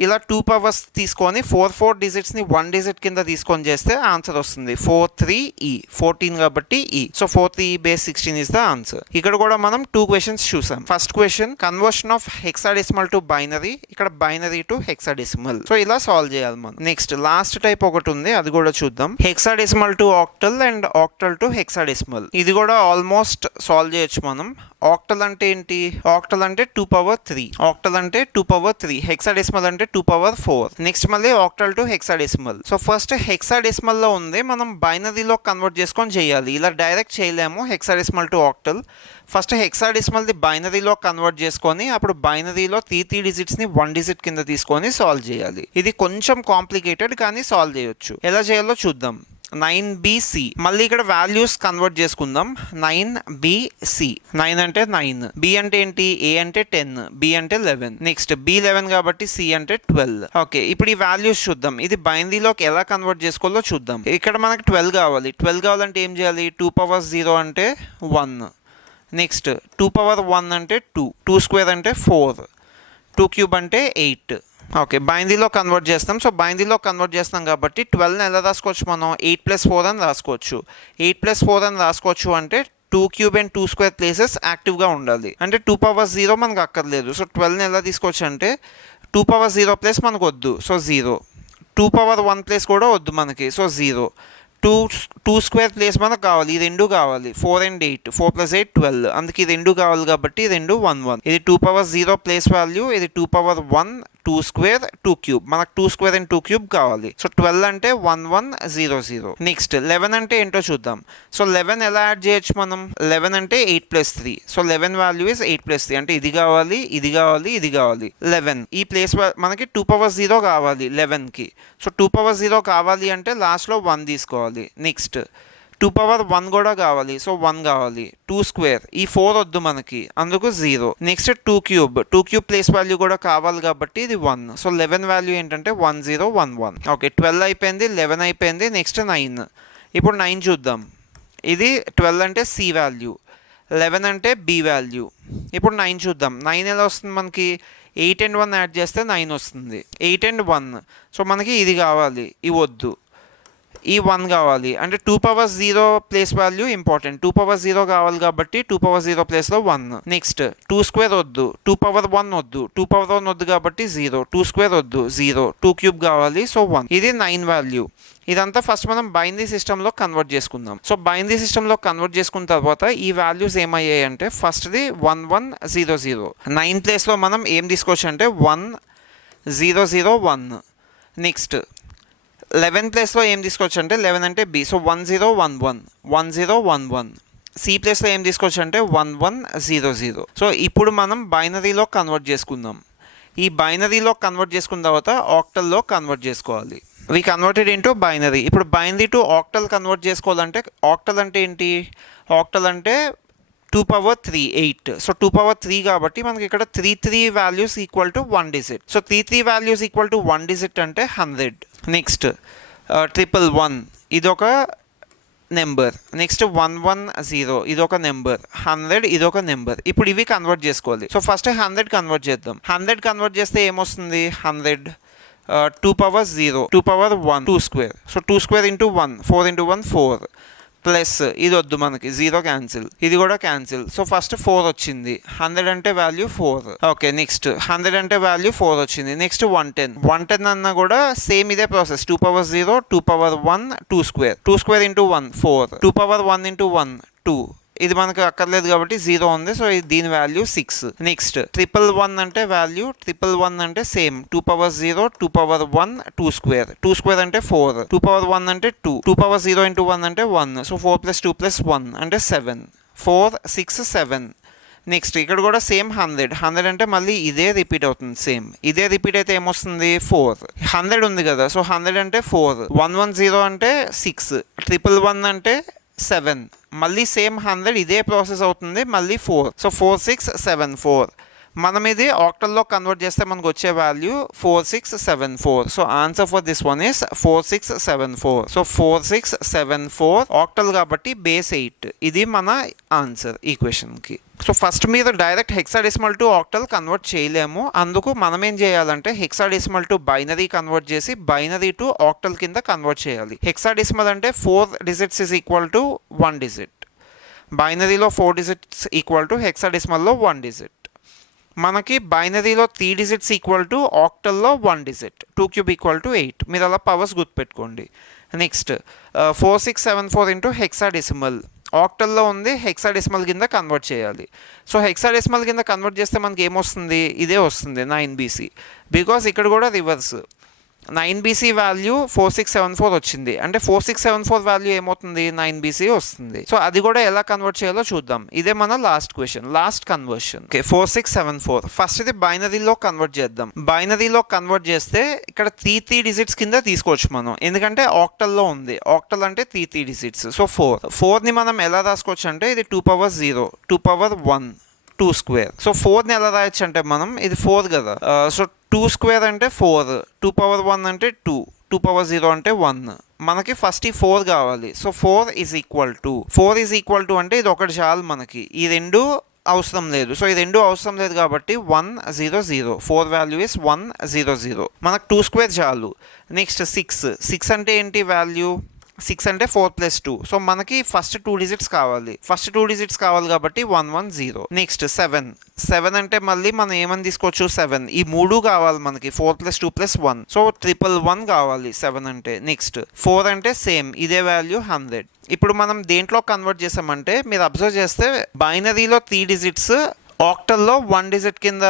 ఇలా 2 పవర్స్ తీసుకొని 4 డిజిట్స్ని 1 డిజిట్ కింద తీసుకొని చేస్తే ఆన్సర్ వస్తుంది 43E, 14 కాబట్టి E. So 43E base 16 is the answer. ఇక్కడ కూడా మనం 2 క్వశ్చన్స్ చూసాం. First question conversion of hexadecimal to binary, ఇక్కడ బైనరీ టు హెక్సాడెసిమల్. సో ఇలా సాల్వ్ చేయాలి మనం. నెక్స్ట్ లాస్ట్ టైప్ ఒకటి ఉంది, అది కూడా చూద్దాం. Hexadecimal to octal and octal to hexadecimal. ఇది కూడా ఆల్మోస్ట్ సాల్వ్ చేయొచ్చు మనం. ఆక్టల్ అంటే ఏంటి? ఆక్టల్ అంటే 2^3, ఆక్టల్ అంటే 2^3, హెక్సాడెసిమల్ అంటే 2^4. నెక్స్ట్ మళ్ళీ octal to hexadecimal. So first hexadecimal లో ఉంది, మనం బైనరీలో కన్వర్ట్ చేసుకొని చేయాలి. ఇలా డైరెక్ట్ చేయలేము హెక్సాడెసిమల్ టు ఆక్టల్. ఫస్ట్ హెక్సాడెసిమల్ది బైనరీలో కన్వర్ట్ చేసుకొని అప్పుడు బైనరీలో 3 డిజిట్స్ని 1 డిజిట్ కింద తీసుకొని సాల్వ్ చేయాలి. ఇది కొంచెం కాంప్లికేటెడ్ కానీ సాల్వ్ చేయొచ్చు. ఎలా చేయాలో చూద్దాం. 9BC. మళ్ళీ ఇక్కడ వాల్యూస్ కన్వర్ట్ చేసుకుందాం. 9BC. 9 అంటే 9, B అంటే ఏంటి? A అంటే 10, B అంటే 11, నెక్స్ట్ B 11 కాబట్టి C అంటే 12. ఓకే, ఇప్పుడు ఈ వాల్యూస్ చూద్దాం. ఇది బైనరీలోకి ఎలా కన్వర్ట్ చేసుకోవాలో చూద్దాం. ఇక్కడ మనకి 12 కావాలి. 12 కావాలంటే ఏం చేయాలి? 2^0 అంటే 1, నెక్స్ట్ 2^1 అంటే 2, 2 స్క్వేర్ అంటే 4, 2 క్యూబ్ అంటే 8. ఓకే, బైనరీలో కన్వర్ట్ చేస్తాం. సో బైనరీలో కన్వర్ట్ చేస్తాం కాబట్టి 12ని ఎలా రాసుకోవచ్చు మనం? 8 + 4 అని రాసుకోవచ్చు. 8 + 4 అని రాసుకోవచ్చు అంటే 2 క్యూబ్ అండ్ 2 స్క్వేర్ ప్లేసెస్ యాక్టివ్గా ఉండాలి. అంటే 2^0 మనకు అక్కర్లేదు. సో 12ని ఎలా తీసుకోవచ్చు అంటే 2^0 ప్లేస్ మనకు వద్దు, సో 0. 2^1 ప్లేస్ కూడా వద్దు మనకి, సో 0. 2 స్క్వేర్ ప్లేస్ మనకు కావాలి, ఈ రెండు కావాలి. 4 and 8, 4 + 8 12. అందుకే ఈ రెండు కావాలి కాబట్టి ఈ రెండు 1 1. ఇది 2^0 ప్లేస్ వాల్యూ, ఇది 2^1, 2 స్క్వేర్, 2 క్యూబ్. మనకు 2 స్క్వేర్ అండ్ 2 క్యూబ్ కావాలి. సో 12 అంటే 1 1 0 0. నెక్స్ట్ 11 అంటే ఏంటో చూద్దాం. సో 11 ఎలా యాడ్ చేయొచ్చు మనం? 11 అంటే 8 + 3. So 11 value is 8 + 3. అంటే ఇది కావాలి, ఇది కావాలి, ఇది కావాలి. 11 ఈ ప్లేస్ మనకి 2^0 కావాలి 11కి. సో 2^0 కావాలి అంటే లాస్ట్లో 1 తీసుకోవాలి. నెక్స్ట్ 2 పవర్ 1 కూడా కావాలి, సో 1 కావాలి. 2 స్క్వేర్, ఈ 4 వద్దు మనకి, అందుకు 0. నెక్స్ట్ 2 క్యూబ్ ప్లేస్ వాల్యూ కూడా కావాలి కాబట్టి ఇది 1. సో 11 వాల్యూ ఏంటంటే 1011. ఓకే, 12 అయిపోయింది, 11 అయిపోయింది. నెక్స్ట్ 9. ఇప్పుడు 9 చూద్దాం. ఇది 12 అంటే సి వాల్యూ, 11 అంటే బి వాల్యూ. ఇప్పుడు 9 చూద్దాం. 9 ఎలా వస్తుంది మనకి? 8 and 1 యాడ్ చేస్తే 9 వస్తుంది. 8 and 1, సో మనకి ఇది కావాలి, ఇవి వద్దు, ఈ 1 కావాలి. అంటే 2 power 0 place value important. 2 power 0 కావాలి కాబట్టి 2 పవర్ 0 ప్లేస్లో 1. నెక్స్ట్ 2 స్క్వేర్ వద్దు, 2 పవర్ 1 వద్దు, 2 పవర్ 1 వద్దు కాబట్టి 0. 2 స్క్వేర్ వద్దు, 0. 2 క్యూబ్ కావాలి, సో 1. ఇది 9 వాల్యూ. ఇదంతా ఫస్ట్ మనం బైనరీ సిస్టంలో కన్వర్ట్ చేసుకుందాం. సో బైనరీ సిస్టంలో కన్వర్ట్ చేసుకున్న తర్వాత ఈ వాల్యూస్ ఏమయ్యాయి అంటే ఫస్ట్ది 1100. 9 ప్లేస్లో మనం ఏం తీసుకోవచ్చు అంటే 1001. నెక్స్ట్ 11 ప్లేస్లో ఏం తీసుకోవచ్చు అంటే 11 అంటే బి, సో 1011. సి ప్లేస్లో ఏం తీసుకోవచ్చు అంటే 1100. సో ఇప్పుడు మనం బైనరీలో కన్వర్ట్ చేసుకుందాం. ఈ బైనరీలో కన్వర్ట్ చేసుకున్న తర్వాత ఆక్టల్లో కన్వర్ట్ చేసుకోవాలి. వి కన్వర్టెడ్ ఇంటూ బైనరీ. ఇప్పుడు బైనరీ టు ఆక్టల్ కన్వర్ట్ చేసుకోవాలంటే ఆక్టల్ అంటే ఏంటి? ఆక్టల్ అంటే 2 పవర్ 3 8. సో 2 పవర్ 3 కాబట్టి మనకి ఇక్కడ 3 values equal to 1 digit. So 3 values equal to 1 digit అంటే 100. నెక్స్ట్ 111, ఇదొక నెంబర్. నెక్స్ట్ 110, ఇదొక నెంబర్. 100, ఇదొక నెంబర్. ఇప్పుడు ఇవి కన్వర్ట్ చేసుకోవాలి. సో ఫస్ట్ 100 కన్వర్ట్ చేద్దాం. 100 కన్వర్ట్ చేస్తే ఏమొస్తుంది? 100 2 power 0, 2 power 1, 2 square. So 2 square into 1, 4 into 1 4. Plus ఇది వద్దు మనకి, 0 క్యాన్సిల్, ఇది కూడా క్యాన్సిల్. సో ఫస్ట్ 4 వచ్చింది. 100 అంటే వాల్యూ 4. ఓకే, నెక్స్ట్ 100 అంటే వాల్యూ 4 వచ్చింది. నెక్స్ట్ 110 అన్నా కూడా సేమ్ ఇదే process. 2 power 0, 2 power 1, 2 square. 2 square into 1 4, 2 power 1 into 1 2. ఇది మనకు అక్కర్లేదు కాబట్టి 0 ఉంది, సో దీని వాల్యూ 6. నెక్స్ట్ 111 అంటే వాల్యూ 111 అంటే same 2 power 0, 2 power 1, 2 square. 2 square అంటే 4, 2 పవర్ 1 అంటే 2, 2 పవర్ 0 ఇంటూ 1 అంటే 1. సో 4 + 2 + 1 అంటే 7. 4 6 7. నెక్స్ట్ ఇక్కడ కూడా సేమ్ 100 అంటే మళ్ళీ ఇదే రిపీట్ అవుతుంది. సేమ్ ఇదే రిపీట్ అయితే ఏమొస్తుంది? 4. 100 ఉంది కదా, సో 100 అంటే 4, 110 అంటే 6, 111 అంటే 7. మళ్ళీ సేమ్ 100 ఇదే ప్రాసెస్ అవుతుంది, మళ్ళీ 4. సో 4 6 7 4. మనం ఇది ఆక్టల్లో కన్వర్ట్ చేస్తే మనకు వచ్చే value 4674. So answer for this one is 4674. So 4674 octal కాబట్టి బేస్ 8. ఇది మన ఆన్సర్ ఈ క్వశ్చన్కి. సో ఫస్ట్ మీరు direct hexadecimal to octal convert చేయలేము. అందుకు మనం ఏం చేయాలంటే హెక్సాడెసిమల్ టు బైనరీ కన్వర్ట్ చేసి బైనరీ టు ఆక్టల్ కింద కన్వర్ట్ చేయాలి. హెక్సాడెసిమల్ అంటే 4 digits is equal to 1 digit. బైనరీలో 4 డిజిట్స్ ఈక్వల్ టు హెక్సాడెసిమల్లో 1 డిజిట్. మనకి బైనరీలో 3 డిజిట్స్ ఈక్వల్ టు ఆక్టల్లో 1 డిజిట్. 2 cube equal to 8. మీరు అలా పవర్స్ గుర్తుపెట్టుకోండి. Next 4674 into hexadecimal. ఆక్టల్లో ఉంది, హెక్సాడెసిమల్ కింద కన్వర్ట్ చేయాలి. సో హెక్సాడెసిమల్ కింద కన్వర్ట్ చేస్తే మనకి ఏమొస్తుంది? ఇదే వస్తుంది 9BC. బికాస్ ఇక్కడ కూడా రివర్స్ 9BC వాల్యూ 4674 వచ్చింది. అంటే 4674 వాల్యూ ఏమవుతుంది? 9BC వస్తుంది. సో అది కూడా ఎలా కన్వర్ట్ చేయాలో చూద్దాం. ఇదే మన last question, last conversion. Okay, 4674 first ఇది బైనరీలో కన్వర్ట్ చేద్దాం. బైనరీలో కన్వర్ట్ చేస్తే ఇక్కడ 3 డిజిట్స్ కింద తీసుకోవచ్చు మనం, ఎందుకంటే ఆక్టల్లో ఉంది. ఆక్టల్ అంటే 3 డిజిట్స్. సో 4ని మనం ఎలా రాసుకోవచ్చు అంటే ఇది 2 పవర్ 0, 2 పవర్ 1, 2 స్క్వేర్. సో 4ని ఎలా రాయొచ్చు అంటే మనం ఇది 4 కదా, సో 2 స్క్వేర్ అంటే 4, 2 పవర్ 1 అంటే 2, 2 పవర్ 0 అంటే 1. మనకి ఫస్ట్ ఈ 4 కావాలి. సో 4 ఈజ్ ఈక్వల్ టు అంటే ఇది ఒకటి చాలు మనకి, ఈ రెండు అవసరం లేదు. సో ఈ రెండు అవసరం లేదు కాబట్టి 100. 4 వాల్యూ ఇస్ 100. మనకు 2 స్క్వేర్ చాలు. నెక్స్ట్ 6 అంటే ఏంటి వాల్యూ? 6 అంటే 4 + 2. సో మనకి ఫస్ట్ 2 డిజిట్స్ కావాలి. కాబట్టి 110. నెక్స్ట్ 7 అంటే మళ్ళీ మనం ఏమని తీసుకోవచ్చు? 7. ఈ 3 కావాలి మనకి, 4 + 2 + 1. సో 111 కావాలి 7 అంటే. నెక్స్ట్ 4 అంటే సేమ్ ఇదే వాల్యూ 100. ఇప్పుడు మనం దేంట్లో కన్వర్ట్ చేసామంటే మీరు అబ్జర్వ్ చేస్తే బైనరీలో 3 డిజిట్స్, ఆక్టల్లో 1 డిజిట్ కింద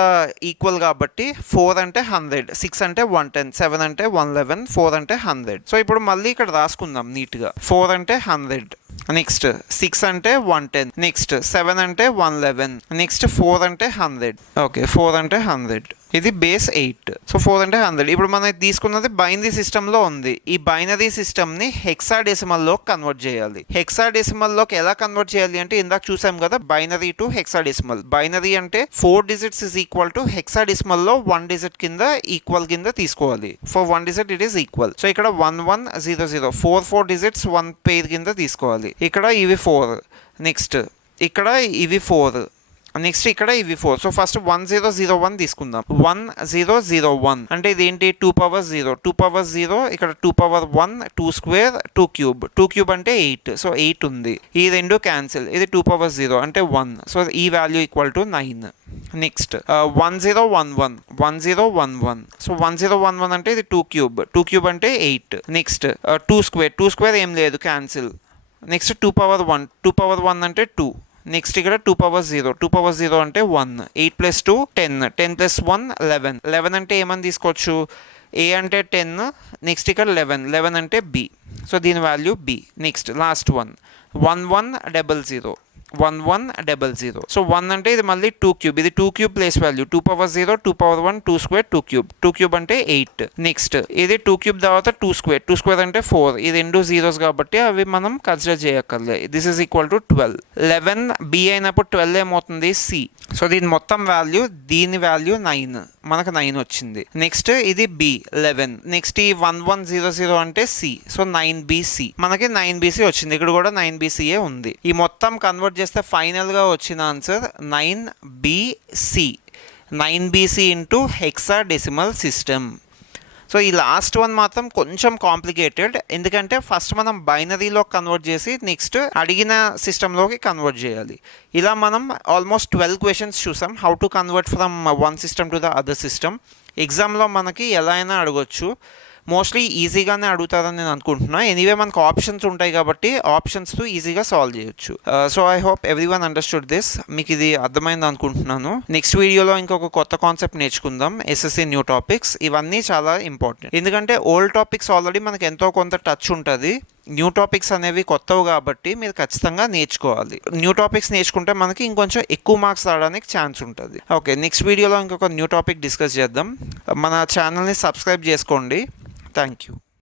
ఈక్వల్ కాబట్టి 4 అంటే 100, 6 అంటే 110, 7 అంటే 111, 4 అంటే 100. సో ఇప్పుడు మళ్ళీ ఇక్కడ రాసుకుందాం నీట్గా. 4 అంటే 100, నెక్స్ట్ 6 అంటే 110, నెక్స్ట్ 7 అంటే 111, నెక్స్ట్ 4 అంటే 100. ఓకే, 4 అంటే 100. ఇది బేస్ 8. సో 4 అంటే 100. ఇప్పుడు మనం తీసుకున్నది బైనరీ సిస్టంలో ఉంది. ఈ బైనరీ సిస్టమ్ని హెక్సాడెసిమల్లో కన్వర్ట్ చేయాలి. హెక్సాడెసిమల్లోకి ఎలా కన్వర్ట్ చేయాలి అంటే ఇందాక చూసాం కదా, బైనరీ టు హెక్సాడెసిమల్. బైనరీ అంటే 4 డిజిట్స్ ఇస్ ఈక్వల్ టు హెక్సాడెసిమల్లో 1 డిజిట్ కింద ఈక్వల్ కింద తీసుకోవాలి. For 1 digit it is equal. So ఇక్కడ 1100 4 డిజిట్స్ 1 పేర్ కింద తీసుకోవాలి. ఇక్కడ ఇవి 4, నెక్స్ట్ ఇక్కడ ఇవి 4, నెక్స్ట్ ఇక్కడ ఇవి 4. సో ఫస్ట్ 1001 తీసుకుందాం. 1001 అంటే ఇదేంటి 2 పవర్ 0, 2 పవర్ 0, ఇక్కడ 2 పవర్ 1, 2 స్క్వేర్, 2 క్యూబ్, 2 క్యూబ్ అంటే 8. సో 8 ఉంది. ఈ రెండు క్యాన్సిల్. ఇది 2 పవర్ 0 అంటే 1. సో ఈ value equal to 9. Next 1011 1011. So 1011 అంటే ఇది 2 క్యూబ్, 2 క్యూబ్ అంటే 8. నెక్స్ట్ 2 స్క్వేర్, 2 స్క్వేర్ ఏం లేదు, క్యాన్సిల్. నెక్స్ట్ 2 పవర్ 1, 2 పవర్ 1 అంటే 2. నెక్స్ట్ ఇక్కడ 2 పవర్ 0, 2 పవర్ 0 అంటే 1. 8 ప్లస్ 2 10, 10 ప్లస్ 1 11. 11 అంటే ఏమని తీసుకోవచ్చు, ఏ అంటే 10, నెక్స్ట్ ఇక్కడ 11, 11 అంటే బి. సో దీని value B. Next last 1100, 1100. So 1 అంటే ఇది మళ్ళీ 2 క్యూబ్, ఇది 2 cube place value 2 power 0, 2 power 1, 2 square, 2 cube, 2 cube అంటే 8. నెక్స్ట్ ఇది 2 క్యూబ్ తర్వాత 2 స్క్వేర్, 2 స్క్వేర్ అంటే 4. ఈ రెండు జీరోస్ కాబట్టి అవి మనం కన్సిడర్ చేయక్కర్లే. This is equal to 12. 11 B అయినప్పుడు 12 ఏమవుతుంది, సి. సో దీని మొత్తం వాల్యూ, దీని వాల్యూ 9, మనకు 9 వచ్చింది. నెక్స్ట్ ఇది బి 11. నెక్స్ట్ ఈ 1100 అంటే సి. సో 9BC మనకి 9BC వచ్చింది. ఇక్కడ కూడా 9BCయే ఉంది. ఈ మొత్తం కన్వర్ట్ చేస్తే ఫైనల్గా వచ్చిన answer 9BC. 9BC into hexadecimal system. So ఈ లాస్ట్ వన్ మాత్రం కొంచెం కాంప్లికేటెడ్, ఎందుకంటే ఫస్ట్ మనం బైనరీలో కన్వర్ట్ చేసి నెక్స్ట్ అడిగిన సిస్టంలోకి కన్వర్ట్ చేయాలి. ఇలా మనం ఆల్మోస్ట్ 12 క్వశ్చన్స్ చూసాం, how to convert from one system to the other system. ఎగ్జామ్లో మనకి ఎలా అయినా అడగొచ్చు, మోస్ట్లీ ఈజీగానే అడుగుతారని నేను అనుకుంటున్నా. ఎనీవే మనకు ఆప్షన్స్ ఉంటాయి కాబట్టి ఆప్షన్స్తో ఈజీగా సాల్వ్ చేయొచ్చు. So I hope every one understood this. మీకు ఇది అర్థమైంది అనుకుంటున్నాను. నెక్స్ట్ వీడియోలో ఇంకొక కొత్త కాన్సెప్ట్ నేర్చుకుందాం, SSC న్యూ టాపిక్స్. ఇవన్నీ చాలా ఇంపార్టెంట్, ఎందుకంటే ఓల్డ్ టాపిక్స్ ఆల్రెడీ మనకు ఎంతో కొంత టచ్ ఉంటుంది. న్యూ టాపిక్స్ అనేవి కొత్తవి కాబట్టి మీరు ఖచ్చితంగా నేర్చుకోవాలి. న్యూ టాపిక్స్ నేర్చుకుంటే మనకి ఇంకొంచెం ఎక్కువ మార్క్స్ రావడానికి ఛాన్స్ ఉంటుంది. ఓకే, నెక్స్ట్ వీడియోలో ఇంకొక న్యూ టాపిక్ డిస్కస్ చేద్దాం. మన ఛానల్ని సబ్స్క్రైబ్ చేసుకోండి. Thank you.